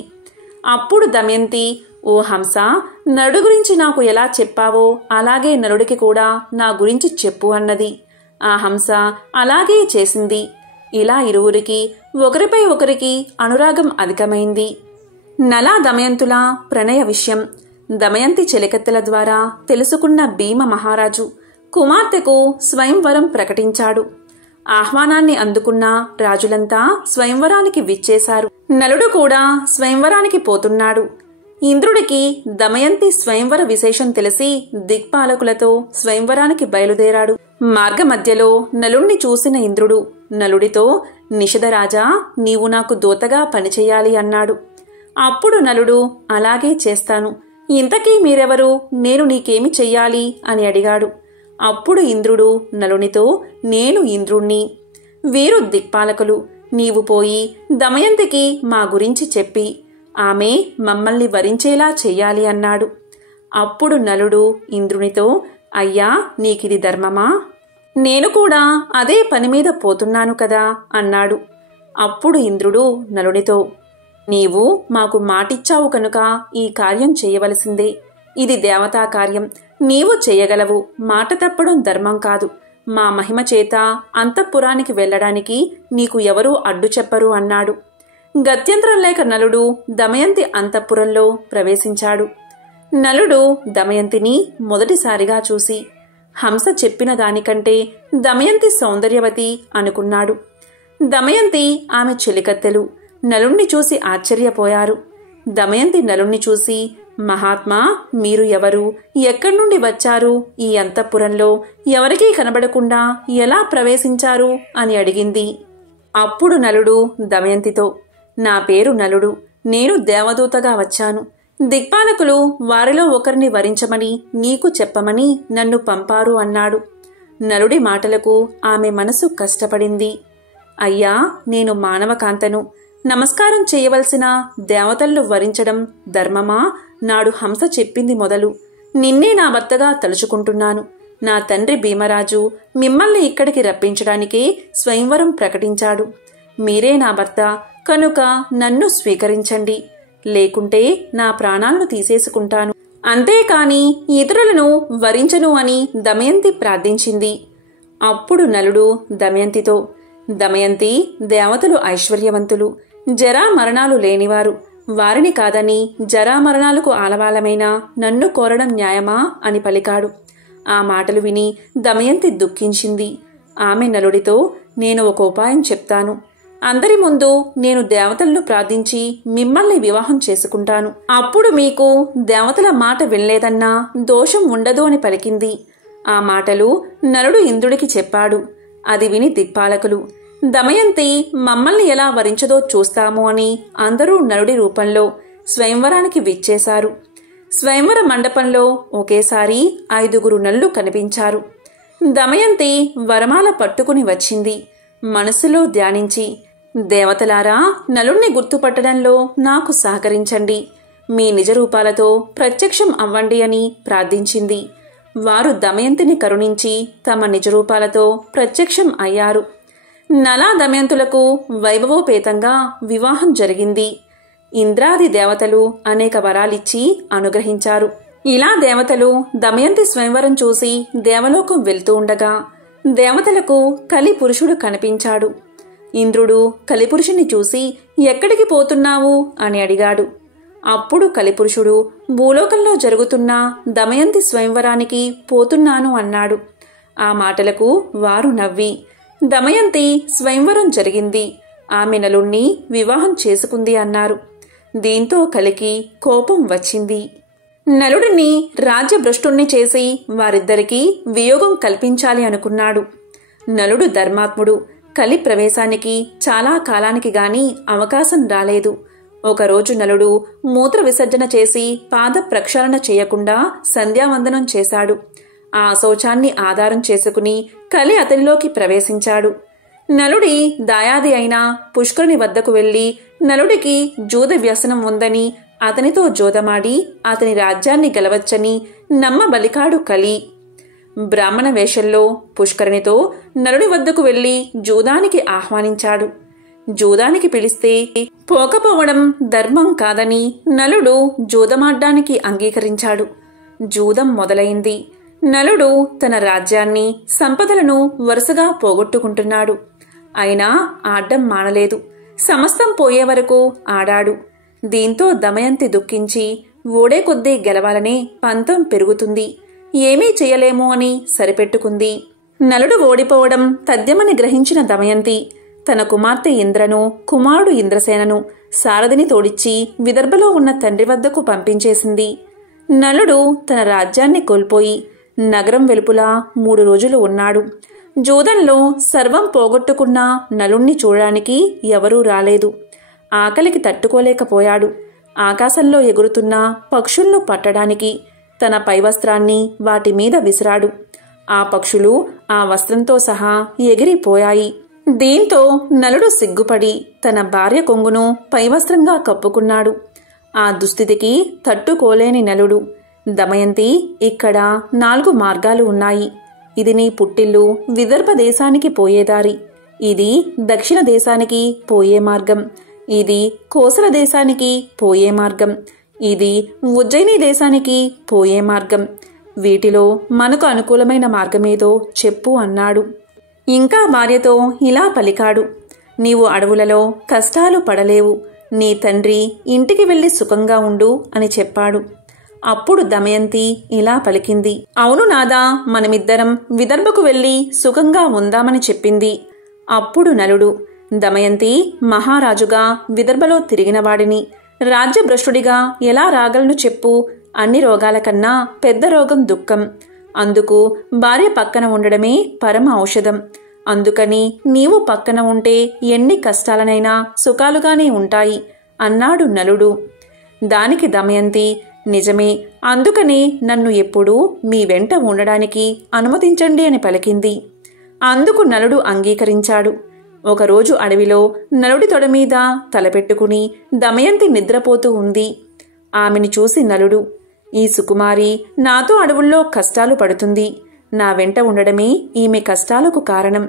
అప్పుడు దమయంతి, ఓ హంస, నలుడు గురించి నాకు ఎలా చెప్పావో అలాగే నలుడికి కూడా నా గురించి చెప్పు అన్నది. ఆ హంస అలాగే చేసింది. ఇలా ఇరువురికి ఒకరిపై ఒకరికి అనురాగం అధికమైంది. నలా దమయంతుల ప్రణయ విషయం దమయంతి చెలికత్తెల ద్వారా తెలుసుకున్న భీమ మహారాజు కుమార్తెకు స్వయంవరం ప్రకటించాడు. ఆహ్వానాన్ని అందుకున్న రాజులంతా స్వయంవరానికి విచ్చేశారు. నలుడు కూడా స్వయంవరానికి పోతున్నాడు. ఇంద్రుడికి దమయంతి స్వయంవర విశేషం తెలిసి దిక్పాలకులతో స్వయంవరానికి బయలుదేరాడు. మార్గమధ్యలో నలుణ్ణి చూసిన ఇంద్రుడు నలుడితో, నిషధరాజా, నీవు నాకు దూతగా పనిచేయాలి అన్నాడు. అప్పుడు నలుడు, అలాగే చేస్తాను. ఇంతకీ మీరెవరు? నేను నీకేమి చెయ్యాలి అని అడిగాడు. అప్పుడు ఇంద్రుడు నలునితో, నేను ఇంద్రుణ్ణి. వీరు దిక్పాలకులు. నీవు పోయి దమయంతికి మా గురించి చెప్పి ఆమె మమ్మల్ని వరించేలా చెయ్యాలి అన్నాడు. అప్పుడు నలుడు ఇంద్రునితో, అయ్యా, నీకిది ధర్మమా? నేను కూడా అదే పని మీద పోతున్నాను కదా అన్నాడు. అప్పుడు ఇంద్రుడు నలునితో, నీవు మాకు మాటిచ్చావు కనుక ఈ కార్యం చేయవలసిందే. ఇది దేవతా కార్యం. నీవు చేయగలవు. మాట తప్పడం ధర్మం కాదు. మా మహిమ చేత అంతఃపురానికి వెళ్లడానికి నీకు ఎవరూ అడ్డు చెప్పరు అన్నాడు. గత్యంతరం లేక నలుడు దమయంతి అంతఃపురంలో ప్రవేశించాడు. నలుడు దమయంతిని మొదటిసారిగా చూసి హంస చెప్పిన దానికంటే దమయంతి సౌందర్యవతి అనుకున్నాడు. దమయంతి ఆమె చెలికత్తెలు నలుణ్ణి చూసి ఆశ్చర్యపోయారు. దమయంతి నలుణ్ణి చూసి, మహాత్మా, మీరు ఎవరు? ఎక్కడి నుండి వచ్చారు? ఈ అంతఃపురంలో ఎవరికీ కనబడకుండా ఎలా ప్రవేశించారు అని అడిగింది. అప్పుడు నలుడు దమయంతితో, నా పేరు నలుడు. నేను దేవదూతగా వచ్చాను. దిక్పాలకులు వారిలో ఒకరిని వరించమని నీకు చెప్పమని నన్ను పంపారు అన్నాడు. నలుడి మాటలకు ఆమె మనసు కష్టపడింది. అయ్యా, నేను మానవకాంతను. నమస్కారం చేయవలసిన దేవతలను వరించడం ధర్మమా? నాడు హంస చెప్పింది మొదలు నిన్నే నా భర్తగా తలుచుకుంటున్నాను. నా తండ్రి భీమరాజు మిమ్మల్ని ఇక్కడికి రప్పించడానికే స్వయంవరం ప్రకటించాడు. మీరే నా భర్త కనుక నన్ను స్వీకరించండి, లేకుంటే నా ప్రాణాలను తీసేసుకుంటాను. అంతేకాని ఇతరులను వరించను అని దమయంతి ప్రార్థించింది. అప్పుడు నలుడు దమయంతితో, దమయంతి, దేవతలు ఐశ్వర్యవంతులు, జరా మరణాలు లేనివారు. వారిని కాదని జరామరణాలకు ఆలవాలమైన నన్ను కోరడం న్యాయమా అని పలికాడు. ఆ మాటలు విని దమయంతి దుఃఖించింది. ఆమె నలుడితో, నేను ఒక ఉపాయం చెప్తాను. అందరి ముందు నేను దేవతలను ప్రార్థించి మిమ్మల్ని వివాహం చేసుకుంటాను. అప్పుడు మీకు దేవతల మాట వినలేదన్నా దోషం ఉండదు అని పలికింది. ఆ మాటలు నలుడు ఇంద్రుడికి చెప్పాడు. అది విని దిక్పాలకులు, దమయంతి మమ్మల్ని ఎలా వరించదో చూస్తాము అని అందరూ నలుడి రూపంలో స్వయంవరానికి విచ్చేశారు. స్వయంవర మండపంలో ఒకేసారి 5 నల్లు కనిపించారు. దమయంతి వరమాల పట్టుకుని వచ్చింది. మనసులో ధ్యానించి, దేవతలారా, నలుణ్ణి గుర్తుపట్టడంలో నాకు సహకరించండి. మీ నిజరూపాలతో ప్రత్యక్షం అవ్వండి అని ప్రార్థించింది. వారు దమయంతిని కరుణించి తమ నిజరూపాలతో ప్రత్యక్షం అయ్యారు. నలా దమయంతులకు వైభవోపేతంగా వివాహం జరిగింది. ఇంద్రాది దేవతలు అనేక వరాలిచ్చి అనుగ్రహించారు. ఇలా దేవతలు దమయంతి స్వయంవరం చూసి దేవలోకం వెళ్తూ ఉండగా దేవతలకు కలి పురుషుడు కనిపించాడు. ఇంద్రుడు కలిపురుషుని చూసి, ఎక్కడికి పోతున్నావు అని అడిగాడు. అప్పుడు కలిపురుషుడు, భూలోకంలో జరుగుతున్న దమయంతి స్వయంవరానికి పోతున్నాను అన్నాడు. ఆ మాటలకు వారు నవ్వి, దమయంతి స్వయంవరం జరిగింది, ఆమె నలుణ్ణి వివాహం చేసుకుంది అన్నారు. దీంతో కలికి కోపం వచ్చింది. నలుడిని రాజ్యభ్రష్టుణ్ణి చేసి వారిద్దరికీ వియోగం కల్పించాలి అనుకున్నాడు. నలుడు ధర్మాత్ముడు. కలి ప్రవేశానికి చాలా కాలానికి గాని అవకాశం రాలేదు. ఒకరోజు నలుడు మూత్ర విసర్జన చేసి పాద ప్రక్షాళన చేయకుండా సంధ్యావందనం చేశాడు. ఆ శౌచాన్ని ఆధారం చేసుకుని కలి అతనిలోకి ప్రవేశించాడు. నలుడి దాయాది అయిన పుష్కరుని వద్దకు వెళ్లి నలుడికి జూద వ్యసనం ఉందని అతనితో జోదమాడి అతని రాజ్యాన్ని గెలవచ్చని నమ్మబలికాడు కలి. బ్రాహ్మణ వేషంలో పుష్కరునితో నలుడి వద్దకు వెళ్లి జూదానికి ఆహ్వానించాడు. జూదానికి పిలిస్తే పోకపోవడం ధర్మం కాదని నలుడు జూదమాడ్డానికి అంగీకరించాడు. జూదం మొదలైంది. నలుడు తన రాజ్యాన్ని, సంపదలను వరుసగా పోగొట్టుకుంటున్నాడు. అయినా ఆడ్డం మానలేదు. సమస్తం పోయే వరకు ఆడాడు. దీంతో దమయంతి దుఃఖించి ఓడే కొద్దీ గెలవాలనే పంతం పెరుగుతుంది, ఏమీ చెయ్యలేము అని సరిపెట్టుకుంది. నలుడు ఓడిపోవడం తథ్యమని గ్రహించిన దమయంతి తన కుమార్తె ఇంద్రను, కుమారుడు ఇంద్రసేనను, సారథిని తోడిచ్చి విదర్భలో ఉన్న తండ్రి వద్దకు పంపించేసింది. నలుడు తన రాజ్యాన్ని కోల్పోయి నగరం వెలుపులా 3 రోజులు ఉన్నాడు. జూదంలో సర్వం పోగొట్టుకున్న నలుణ్ణి చూడడానికి ఎవరూ రాలేదు. ఆకలికి తట్టుకోలేకపోయాడు. ఆకాశంలో ఎగురుతున్న పక్షులను పట్టడానికి తన పైవస్త్రాన్ని వాటి మీద విసిరాడు. ఆ పక్షులు ఆ వస్త్రంతో సహా ఎగిరిపోయాయి. దీంతో నలుడు సిగ్గుపడి తన భార్య కొంగును పైవస్త్రంగా కప్పుకున్నాడు. ఆ దుస్థితికి తట్టుకోలేని నలుడు, దమయంతి, ఇక్కడ 4 మార్గాలు ఉన్నాయి. ఇది నీ పుట్టిల్లు, విదర్భ దేశానికి పోయేదారి. ఇది దక్షిణ దేశానికి పోయే మార్గం. ఇది కోసల దేశానికి పోయే మార్గం, ఇది ఉజ్జయిని దేశానికి పోయే మార్గం. వీటిలో మనకు అనుకూలమైన మార్గమేదో చెప్పు అన్నాడు. ఇంకా భార్యతో ఇలా పలికాడు, నీవు అడవులలో కష్టాలు పడలేవు, నీ తండ్రి ఇంటికి వెళ్లి సుఖంగా ఉండు అని చెప్పాడు. అప్పుడు దమయంతి ఇలా పలికింది, అవును నాదా, మనమిద్దరం విదర్భకు వెళ్లి సుఖంగా ఉందామని చెప్పింది. అప్పుడు నలుడు, దమయంతి మహారాజుగా విదర్భలో తిరిగినవాడిని, రాజ్యభ్రష్టుడిగా ఎలా రాగలను చెప్పు? అన్ని రోగాల కన్నా పెద్ద రోగం దుఃఖం. అందుకు భార్య పక్కన ఉండడమే పరమ ఔషధం. అందుకని నీవు పక్కన ఉంటే ఎన్ని కష్టాలనైనా సుఖాలుగానే ఉంటాయి అన్నాడు నలుడు. దానికి దమయంతి, నిజమే, అందుకనే నన్ను ఎప్పుడూ మీ వెంట ఉండడానికి అనుమతించండి అని పలికింది. అందుకు నలుడు అంగీకరించాడు. ఒకరోజు అడవిలో నలుడి తొడమీద తలపెట్టుకుని దమయంతి నిద్రపోతూ ఉంది. ఆమెను చూసి నలుడు, ఈ సుకుమారి నాతో అడవుల్లో కష్టాలు పడుతుంది, నా వెంట ఉండడమే ఈమె కష్టాలకు కారణం.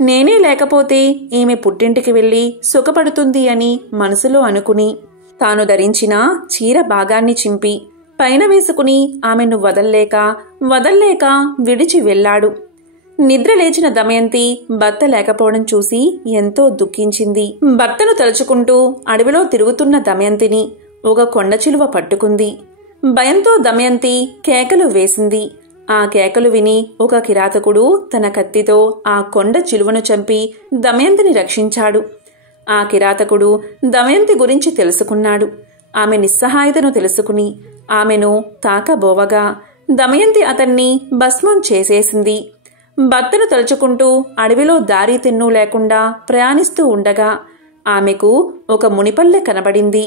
నేనే లేకపోతే ఈమె పుట్టింటికి వెళ్లి సుఖపడుతుంది అని మనసులో అనుకుని తాను ధరించిన చీర భాగాన్ని చింపి పైన వేసుకుని ఆమెను వదల్లేక విడిచి వెళ్లాడు. నిద్ర లేచిన దమయంతి భర్త లేకపోవడం చూసి ఎంతో దుఃఖించింది. భర్తను తలుచుకుంటూ అడవిలో తిరుగుతున్న దమయంతిని ఒక కొండ చిలువ పట్టుకుంది. భయంతో దమయంతి కేకలు వేసింది. ఆ కేకలు విని ఒక కిరాతకుడు తన కత్తితో ఆ కొండ చిలువను చంపి దమయంతిని రక్షించాడు. ఆ కిరాతకుడు దమయంతి గురించి తెలుసుకున్నాడు. ఆమె నిస్సహాయతను తెలుసుకుని ఆమెను తాకబోవగా దమయంతి అతన్ని భస్మం చేసేసింది. భర్తను తలుచుకుంటూ అడవిలో దారి తెన్ను లేకుండా ప్రయాణిస్తూ ఉండగా ఆమెకు ఒక మునిపల్లె కనబడింది.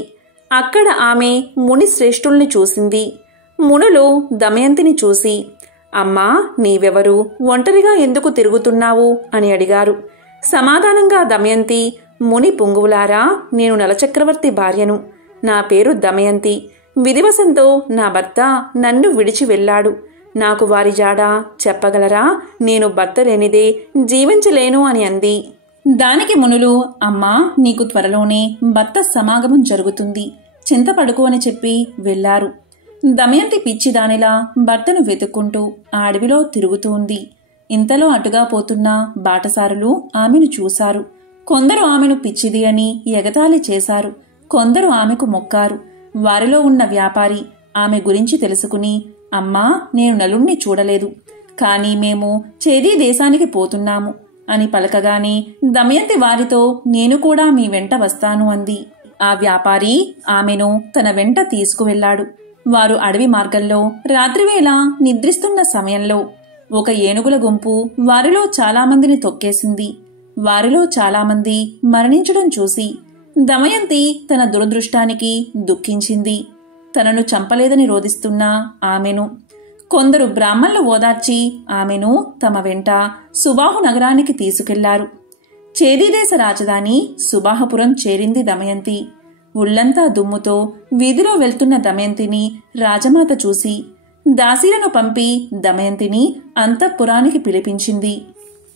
అక్కడ ఆమె ముని శ్రేష్ఠుల్ని చూసింది. మునులు దమయంతిని చూసి, అమ్మా, నీవెవరు, ఒంటరిగా ఎందుకు తిరుగుతున్నావు అని అడిగారు. సమాధానంగా దమయంతి, ముని పుంగువులారా, నేను నలచక్రవర్తి భార్యను, నా పేరు దమయంతి. విధివశంతో నా భర్త నన్ను విడిచి వెళ్లాడు. నాకు వారి జాడ చెప్పగలరా? నేను భర్త లేనిదే జీవించలేను అని అంది. దానికి మునులు, అమ్మా, నీకు త్వరలోనే భర్త సమాగమం జరుగుతుంది, చింతపడుకు అని చెప్పి వెళ్లారు. దమయంతి పిచ్చిదానిలా భర్తను వెతుక్కుంటూ ఆ అడవిలో తిరుగుతూ ఉంది. ఇంతలో అటుగా పోతున్న బాటసారులు ఆమెను చూశారు. కొందరు ఆమెను పిచ్చిది అని ఎగతాళి చేశారు, కొందరు ఆమెకు మొక్కారు. వారిలో ఉన్న వ్యాపారి ఆమె గురించి తెలుసుకుని, అమ్మా, నేను నలుణ్ణి చూడలేదు, కానీ మేము చేదీ దేశానికి పోతున్నాము అని పలకగానే దమయంతి వారితో, నేను కూడా మీ వెంట వస్తాను అంది. ఆ వ్యాపారి ఆమెను తన వెంట తీసుకువెళ్లాడు. వారు అడవి మార్గంలో రాత్రివేళ నిద్రిస్తున్న సమయంలో ఒక ఏనుగుల గుంపు వారిలో చాలామందిని తొక్కేసింది. వారిలో చాలామంది మరణించడం చూసి దమయంతి తన దురదృష్టానికి దుఃఖించింది. తనను చంపలేదని రోదిస్తున్న ఆమెను కొందరు బ్రాహ్మణులు ఓదార్చి ఆమెను తమ వెంట సుబాహు నగరానికి తీసుకెళ్లారు. చేదీదేశ రాజధాని సుబాహపురం చేరింది దమయంతి. ఉళ్లంతా దుమ్ముతో వీధిలో వెళ్తున్న దమయంతిని రాజమాత చూసి దాసీలను పంపి దమయంతిని అంతఃపురానికి పిలిపించింది.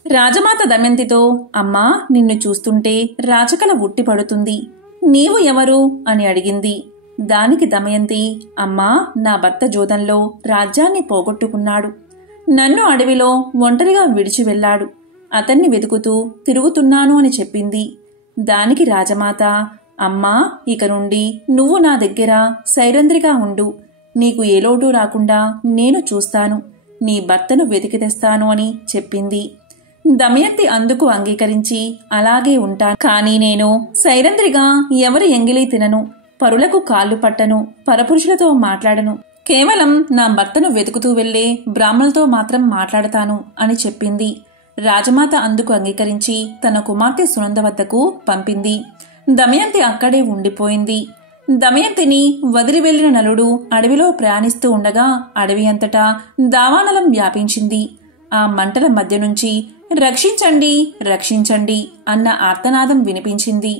రాజమాత దమయంతితో, అమ్మా, నిన్ను చూస్తుంటే రాచకల ఉట్టిపడుతుంది, నీవు ఎవరు అని అడిగింది. దానికి దమయంతి, అమ్మా, నా భర్త జోదంలో రాజ్యాన్ని పోగొట్టుకున్నాడు, నన్ను అడవిలో ఒంటరిగా విడిచి వెళ్లాడు, అతన్ని వెతుకుతూ తిరుగుతున్నాను అని చెప్పింది. దానికి రాజమాత, అమ్మా, ఇక నుండి నువ్వు నా దగ్గర సైరంధ్రిగా ఉండు, నీకు ఏ లోటు రాకుండా నేను చూస్తాను, నీ భర్తను వెతికి తెస్తాను అని చెప్పింది. దమయంతి అందుకు అంగీకరించి, అలాగే ఉంటాను, కానీ నేను సైరంధ్రిగా ఎవరి ఎంగిలి తినను, పరులకు కాళ్ళు పట్టను, పరపురుషులతో మాట్లాడను, కేవలం నా భర్తను వెతుకుతూ వెళ్లే బ్రాహ్మణులతో మాత్రం మాట్లాడతాను అని చెప్పింది. రాజమాత అందుకు అంగీకరించి తన కుమార్తె సునంద వద్దకు పంపింది. దమయంతి అక్కడే ఉండిపోయింది. దమయంతిని వదిలి వెళ్లిన నలుడు అడవిలో ప్రయాణిస్తూ ఉండగా అడవి అంతటా దావానలం వ్యాపించింది. ఆ మంటల మధ్య నుంచి రక్షించండి, రక్షించండి అన్న ఆర్తనాదం వినిపించింది.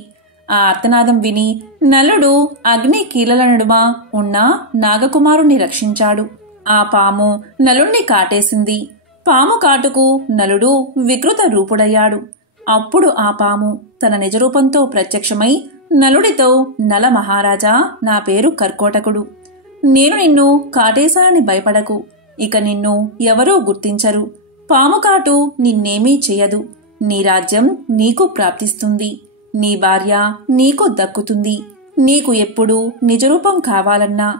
ఆ ఆర్తనాదం విని నలుడు అగ్ని కీలల నడుమ ఉన్న నాగకుమారుణ్ణి రక్షించాడు. ఆ పాము నలుణ్ణి కాటేసింది. పాము కాటుకు నలుడు వికృత రూపుడయ్యాడు. అప్పుడు ఆ పాము తన నిజరూపంతో ప్రత్యక్షమై నలుడితో, నల మహారాజా, నా పేరు కర్కోటకుడు. నేను నిన్ను కాటేశానని భయపడకు. ఇక నిన్ను ఎవరూ గుర్తించరు. పాముకాటు నిన్నేమీ చెయ్యదు. నీ రాజ్యం నీకు ప్రాప్తిస్తుంది. నీ భార్య నీకు దక్కుతుంది. నీకు ఎప్పుడు నిజరూపం కావాలన్నా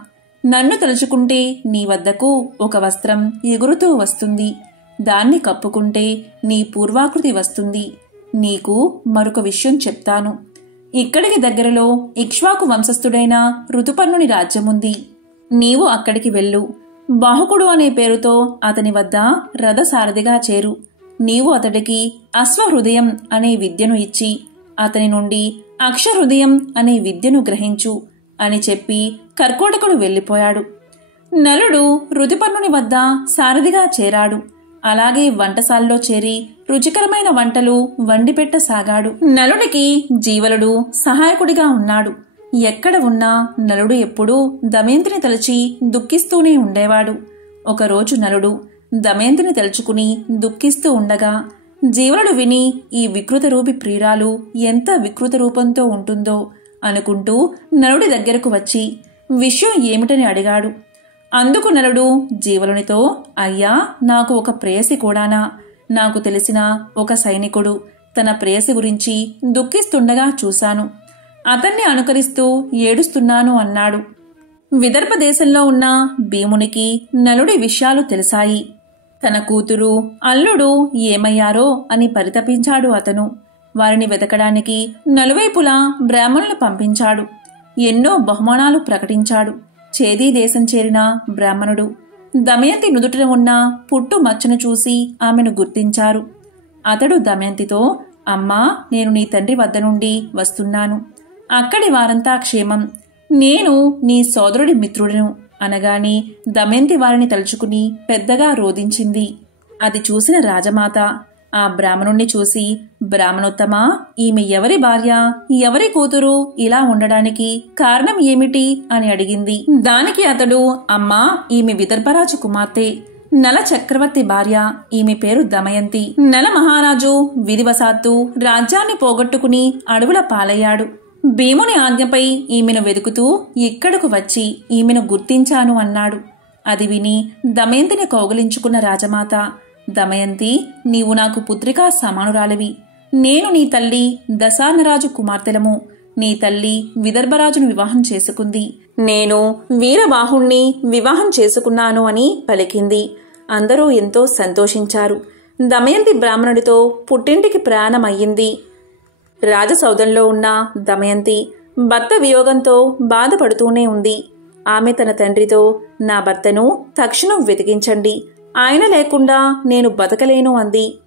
నన్ను తలుచుకుంటే నీ వద్దకు ఒక వస్త్రం ఎగురుతూ వస్తుంది. దాన్ని కప్పుకుంటే నీ పూర్వాకృతి వస్తుంది. నీకు మరొక విషయం చెప్తాను. ఇక్కడికి దగ్గరలో ఇక్ష్వాకు వంశస్థుడైన ఋతుపర్ణుని రాజ్యముంది. నీవు అక్కడికి వెళ్ళు. బాహుకుడు అనే పేరుతో అతని వద్ద రథసారథిగా చేరు. నీవు అతడికి అశ్వహృదయం అనే విద్యను ఇచ్చి అతని నుండి అక్షహృదయం అనే విద్యను గ్రహించు అని చెప్పి కర్కోటకుడు వెళ్లిపోయాడు. నలుడు ఋతుపర్ణుని వద్ద సారథిగా చేరాడు. అలాగే వంటశాలలో చేరి రుచికరమైన వంటలు వండిపెట్టసాగాడు. నలుడికి జీవలుడు సహాయకుడిగా ఉన్నాడు. ఎక్కడ ఉన్నా నలుడు ఎప్పుడూ దమయంతిని తలచి దుఃఖిస్తూనే ఉండేవాడు. ఒకరోజు నలుడు దమయంతిని తలుచుకుని దుఃఖిస్తూ ఉండగా జీవలుడు విని ఈ వికృత రూపి ప్రియురాలు ఎంత వికృత రూపంతో ఉంటుందో అనుకుంటూ నలుడి దగ్గరకు వచ్చి విషయం ఏమిటని అడిగాడు. అందుకు నలుడు జీవలునితో, అయ్యా, నాకు ఒక ప్రేయసి కూడానా? నాకు తెలిసిన ఒక సైనికుడు తన ప్రేయసి గురించి దుఃఖిస్తుండగా చూశాను. అతన్ని అనుకరిస్తూ ఏడుస్తున్నాను అన్నాడు. విదర్భ దేశంలో ఉన్న భీమునికి నలుడి విషయాలు తెలిసాయి. తన కూతురు, అల్లుడు ఏమయ్యారో అని పరితపించాడు అతను. వారిని వెతకడానికి నలువైపులా బ్రాహ్మణులు పంపించాడు. ఎన్నో బహుమానాలు ప్రకటించాడు. చేదీ దేశం చేరిన బ్రాహ్మణుడు దమయంతి నుదుటిన ఉన్న పుట్టు మచ్చను చూసి ఆమెను గుర్తించారు. అతడు దమయంతితో, అమ్మా, నేను నీ తండ్రి వద్ద నుండి వస్తున్నాను. అక్కడి వారంతా క్షేమం. నేను నీ సోదరుడి మిత్రుడను అనగాని దమయంతి వారిని తలుచుకుని పెద్దగా రోదించింది. అది చూసిన రాజమాత ఆ బ్రాహ్మణుణ్ణి చూసి, బ్రాహ్మణోత్తమా, ఈమె ఎవరి భార్య, ఎవరి కూతురు, ఇలా ఉండడానికి కారణం ఏమిటి అని అడిగింది. దానికి అతడు, అమ్మా, ఈమె విదర్భరాజు కుమార్తె, నల చక్రవర్తి భార్య. ఈమె పేరు దమయంతి. నల మహారాజు విధివశాత్తు రాజ్యాన్ని పోగొట్టుకుని అడవుల పాలయ్యాడు. భీముని ఆజ్ఞపై ఈమెను వెతుకుతూ ఇక్కడకు వచ్చి ఈమెను గుర్తించాను అన్నాడు. అది విని దమయంతిని కౌగిలించుకున్న రాజమాత, దమయంతి, నీవు నాకు పుత్రికా సమానురాలివి. నేను నీ తల్లి దశార్ణరాజు కుమార్తెలము. నీ తల్లి విదర్భరాజును వివాహం చేసుకుంది. నేను వీరబాహుణ్ణి వివాహం చేసుకున్నాను అని పలికింది. అందరూ ఎంతో సంతోషించారు. దమయంతి బ్రాహ్మణుడితో పుట్టింటికి ప్రయాణమయ్యింది. రాజసౌధంలో ఉన్న దమయంతి భర్త వియోగంతో బాధపడుతూనే ఉంది. ఆమె తన తండ్రితో, నా భర్తను తక్షణం వెతికించండి, ఆయన లేకుండా నేను బతకలేను అంది.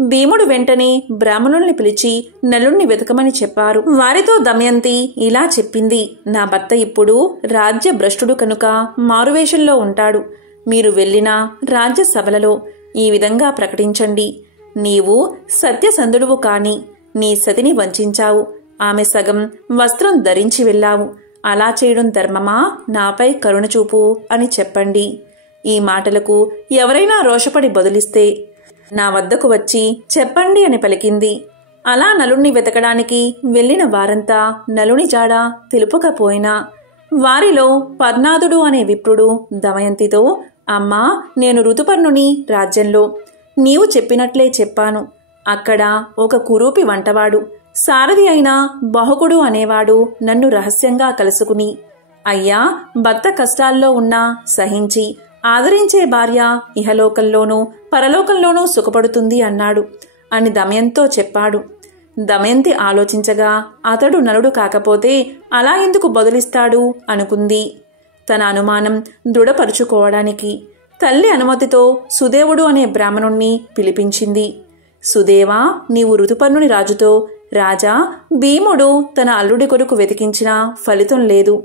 భీముడు వెంటనే బ్రాహ్మణుల్ని పిలిచి నలుణ్ణి వెతకమని చెప్పారు. వారితో దమయంతి ఇలా చెప్పింది, నా భర్త ఇప్పుడు రాజ్య భ్రష్టుడు కనుక మారువేషంలో ఉంటాడు. మీరు వెళ్లినా రాజ్య సభలలో ఈ విధంగా ప్రకటించండి, నీవు సత్యసంధుడువు కాని నీ సతిని వంచావు. ఆమె సగం వస్త్రం ధరించి వెళ్ళావు. అలా చేయడం ధర్మమా? నాపై కరుణ చూపు అని చెప్పండి. ఈ మాటలకు ఎవరైనా రోషపడి బదులిస్తే నా వద్దకు వచ్చి చెప్పండి అని పలికింది. అలా నలుణ్ణి వెతకడానికి వెళ్లిన వారంతా నలుని జాడ తెలుపకపోయినా వారిలో పర్ణాదుడు అనే విప్రుడు దమయంతితో, అమ్మా, నేను ఋతుపర్ణుని రాజ్యంలో నీవు చెప్పినట్లే చెప్పాను. అక్కడ ఒక కురూపి వంటవాడు, సారథి అయిన బాహుకుడు అనేవాడు నన్ను రహస్యంగా కలుసుకుని, అయ్యా, భర్త కష్టాల్లో ఉన్నా సహించి ఆదరించే భార్య ఇహలోకంలోనూ పరలోకంలోనూ సుఖపడుతుంది అన్నాడు అని దమయంతితో చెప్పాడు. దమయంతి ఆలోచించగా అతడు నలుడు కాకపోతే అలా ఎందుకు బదులిస్తాడు అనుకుంది. తన అనుమానం దృఢపరుచుకోవడానికి తల్లి అనుమతితో సుదేవుడు అనే బ్రాహ్మణుణ్ణి పిలిపించింది. సుదేవా, నీవు ఋతుపర్ణుని రాజుతో, రాజా, భీముడు తన అల్లుడి కొరకు వెతికించినా ఫలితం లేదు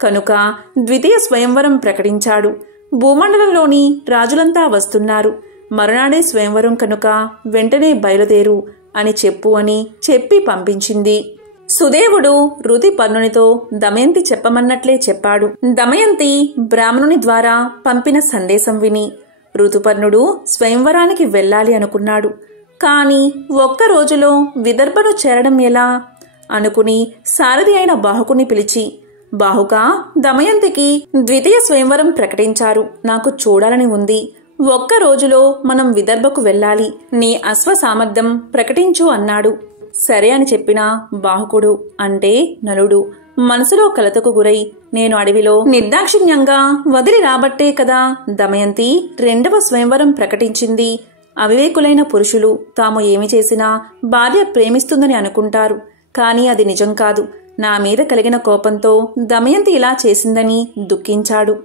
కనుక ద్వితీయ స్వయంవరం ప్రకటించాడు. భూమండలంలోని రాజులంతా వస్తున్నారు. మరునాడే స్వయంవరం కనుక వెంటనే బయలుదేరు అని చెప్పు అని చెప్పి పంపించింది. సుదేవుడు ఋతుపర్ణునితో దమయంతి చెప్పమన్నట్లే చెప్పాడు. దమయంతి బ్రాహ్మణుని ద్వారా పంపిన సందేశం విని ఋతుపర్ణుడు స్వయంవరానికి వెళ్ళాలి అనుకున్నాడు. కాని ఒక్క రోజులో విదర్భను చేరడం ఎలా? అనుకుని సారథి అయిన బాహుకుని పిలిచి, బాహుకా, దమయంతికి ద్వితీయ స్వయంవరం ప్రకటించారు. నాకు చూడాలని ఉంది. ఒక్క రోజులో మనం విదర్భకు వెళ్ళాలి. నీ అశ్వ సామర్థ్యం ప్రకటించు అన్నాడు. సరే అని చెప్పిన బాహుకుడు అంటే నలుడు మనసులో కలతకు గురై, నేను అడవిలో నిర్దాక్షిణ్యంగా వదిలి రాబట్టే కదా దమయంతి రెండవ స్వయంవరం ప్రకటించింది. అవివేకులైన పురుషులు తాము ఏమి చేసినా భార్య ప్రేమిస్తుందని అనుకుంటారు. కాని అది నిజం కాదు. నా మీద కలిగిన కోపంతో దమయంతి ఇలా చేసిందని దుఃఖించాడు.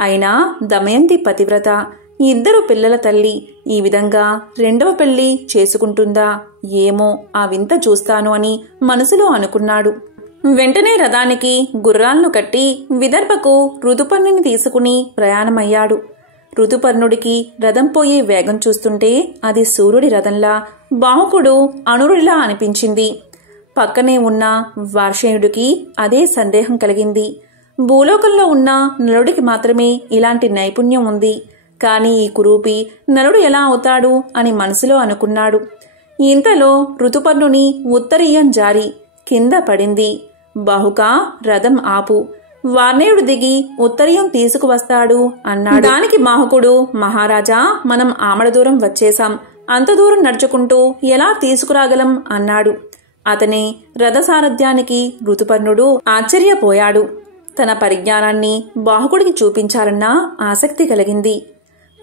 అయినా దమయంతి పతివ్రత, ఇద్దరు పిల్లల తల్లి. ఈ విధంగా రెండవ పెళ్లి చేసుకుంటుందా ఏమో, ఆ వింత చూస్తాను అని మనసులో అనుకున్నాడు. వెంటనే రథానికి గుర్రాలను కట్టి విదర్భకు ఋతుపర్ణుని తీసుకుని ప్రయాణమయ్యాడు. ఋతుపర్ణుడికి రథం పోయే వేగం చూస్తుంటే అది సూర్యుడి రథంలా, బాహుకుడు అనురుడిలా అనిపించింది. పక్కనే ఉన్న వార్షేయుడికి అదే సందేహం కలిగింది. భూలోకంలో ఉన్న నలుడికి మాత్రమే ఇలాంటి నైపుణ్యం ఉంది. కాని ఈ కురూపి నలుడు ఎలా అవుతాడు అని మనసులో అనుకున్నాడు. ఇంతలో ఋతుపర్ణుని ఉత్తరీయం జారి కింద పడింది. బాహుకా, రథం ఆపు, వార్ణేయుడు దిగి ఉత్తరీయం తీసుకువస్తాడు అన్నాడు. దానికి బాహుకుడు, మహారాజా, మనం ఆమడ దూరం వచ్చేశాం. అంత దూరం నడుచుకుంటూ ఎలా తీసుకురాగలం అన్నాడు. అతని రథసారథ్యానికి ఋతుపర్ణుడు ఆశ్చర్యపోయాడు. తన పరిజ్ఞానాన్ని బాహుకుడికి చూపించాలన్న ఆసక్తి కలిగింది.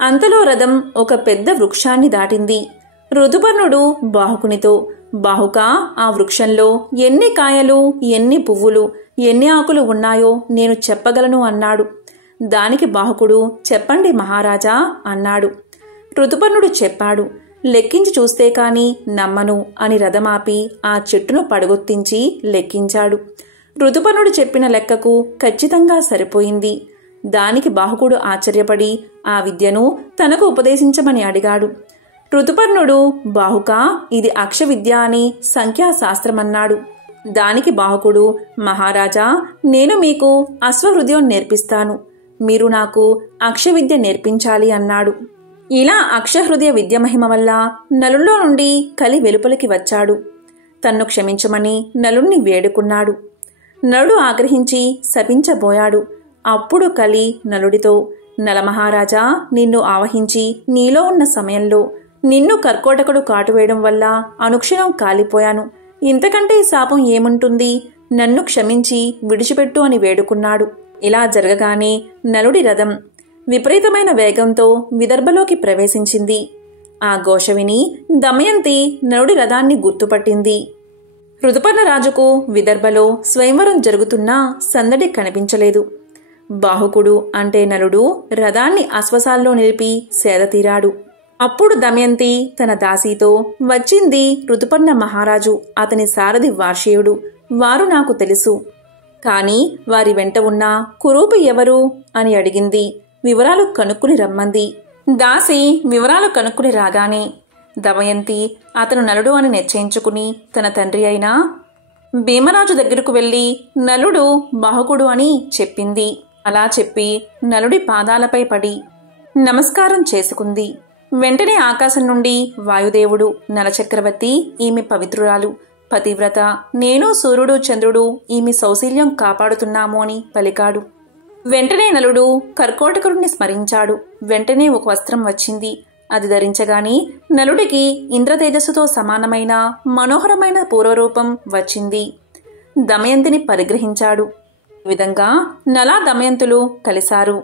అంతలో రథం ఒక పెద్ద వృక్షాన్ని దాటింది. ఋతుపర్ణుడు బాహుకునితో, బాహుకా, ఆ వృక్షంలో ఎన్ని కాయలు, ఎన్ని పువ్వులు, ఎన్ని ఆకులు ఉన్నాయో నేను చెప్పగలను అన్నాడు. దానికి బాహుకుడు, చెప్పండి మహారాజా అన్నాడు. ఋతుపర్ణుడు చెప్పాడు. లెక్కించి చూస్తే కాని నమ్మను అని రథమాపి ఆ చెట్టును పడగొత్తించి లెక్కించాడు. ఋతుపర్ణుడు చెప్పిన లెక్కకు ఖచ్చితంగా సరిపోయింది. దానికి బాహుకుడు ఆశ్చర్యపడి ఆ విద్యను తనకు ఉపదేశించమని అడిగాడు. ఋతుపర్ణుడు, బాహుకా, ఇది అక్షవిద్య అని సంఖ్యాశాస్త్రమన్నాడు. దానికి బాహుకుడు, మహారాజా, నేను మీకు అశ్వహృదయం నేర్పిస్తాను. మీరు నాకు అక్షవిద్య నేర్పించాలి అన్నాడు. ఇలా అక్షహృదయ విద్య మహిమ వల్ల నలుల్లో నుండి కలి వెలుపలికి వచ్చాడు. తన్ను క్షమించమని నలుణ్ణి వేడుకున్నాడు. నలుడు ఆగ్రహించి శపించబోయాడు. అప్పుడు కలి నలుడితో, నలమహారాజా, నిన్ను ఆవహించి నీలో ఉన్న సమయంలో నిన్ను కర్కోటకుడు కాటువేయడం వల్ల అనుక్షణం కాలిపోయాను. ఇంతకంటే శాపం ఏముంటుంది? నన్ను క్షమించి విడిచిపెట్టు అని వేడుకున్నాడు. ఇలా జరగగానే నలుడి రథం విపరీతమైన వేగంతో విదర్భలోకి ప్రవేశించింది. ఆ ఘోష విని దమయంతి నలుడి రథాన్ని గుర్తుపట్టింది. ఋతుపర్ణరాజుకు విదర్భలో స్వయంవరం జరుగుతున్నా సందడి కనిపించలేదు. బాహుకుడు అంటే నలుడు రథాన్ని అశ్వసాల్లో నిలిపి సేదతీరాడు. అప్పుడు దమయంతి తన దాసీతో, వచ్చింది ఋతుపర్ణ మహారాజు, అతని సారథి వార్షేయుడు. వారు నాకు తెలుసు. కాని వారి వెంట ఉన్న కురూపి ఎవరు అని అడిగింది. వివరాలు కనుక్కుని రమ్మంది. దాసి వివరాలు కనుక్కుని రాగానే దమయంతి అతను నలుడు అని నిశ్చయించుకుని తన తండ్రి అయిన భీమరాజు దగ్గరకు వెళ్లి నలుడు బాహుకుడు అని చెప్పింది. అలా చెప్పి నలుడి పాదాలపై పడి నమస్కారం చేసుకుంది. వెంటనే ఆకాశం నుండి వాయుదేవుడు, నలచక్రవర్తి, ఈమె పవిత్రురాలు, పతివ్రత, నేను సూర్యుడు చంద్రుడు ఈమె సౌశీల్యం కాపాడుతున్నాము అని పలికాడు. వెంటనే నలుడు కర్కోటకుడిని స్మరించాడు. వెంటనే ఒక వస్త్రం వచ్చింది. అది ధరించగాని నలుడికి ఇంద్రతేజస్సుతో సమానమైన మనోహరమైన పూర్వరూపం వచ్చింది. దమయంతిని పరిగ్రహించాడు. ఈ విధంగా నలా దమయంతులు కలిశారు.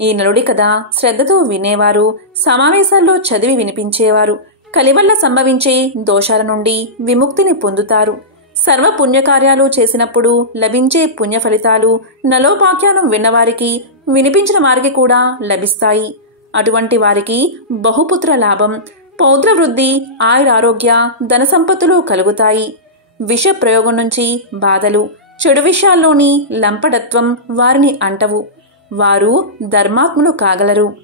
ఈ నలుడి కథ శ్రద్ధతో వినేవారు, సమావేశాల్లో చదివి వినిపించేవారు కలివల్ల సంభవించే దోషాల నుండి విముక్తిని పొందుతారు. సర్వ పుణ్యకార్యాలు చేసినప్పుడు లభించే పుణ్య ఫలితాలు నలోపాఖ్యానం విన్నవారికి, వినిపించిన వారికి కూడా లభిస్తాయి. అటువంటి వారికి బహుపుత్ర లాభం, పౌత్ర వృద్ధి, ఆయురారోగ్య, ధన సంపత్తులు కలుగుతాయి. విష ప్రయోగం నుంచి బాధలు, చెడు విషయాల్లోని లంపటత్వం వారిని అంటవు. వారు ధర్మాత్ములు కాగలరు.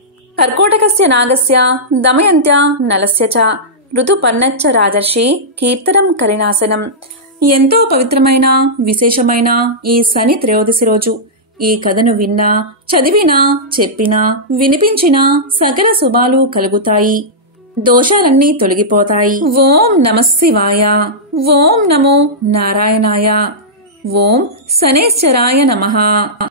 కర్కోటకస్య నాగస్య దమయంత్య నలస్య చ ఋతుపర్ణచ్చ రాజర్షి కీర్తనం కలినాశనం. ఎంతో పవిత్రమైన విశేషమైన ఈ శని త్రయోదశి రోజు ఈ కథను విన్నా, చదివినా, చెప్పినా, వినిపించినా సకల శుభాలు కలుగుతాయి. దోషాలన్నీ తొలగిపోతాయి. ఓం నమః శివాయ. ఓం నమో నారాయణాయ. ఓం శనేశ్వరాయ నమః.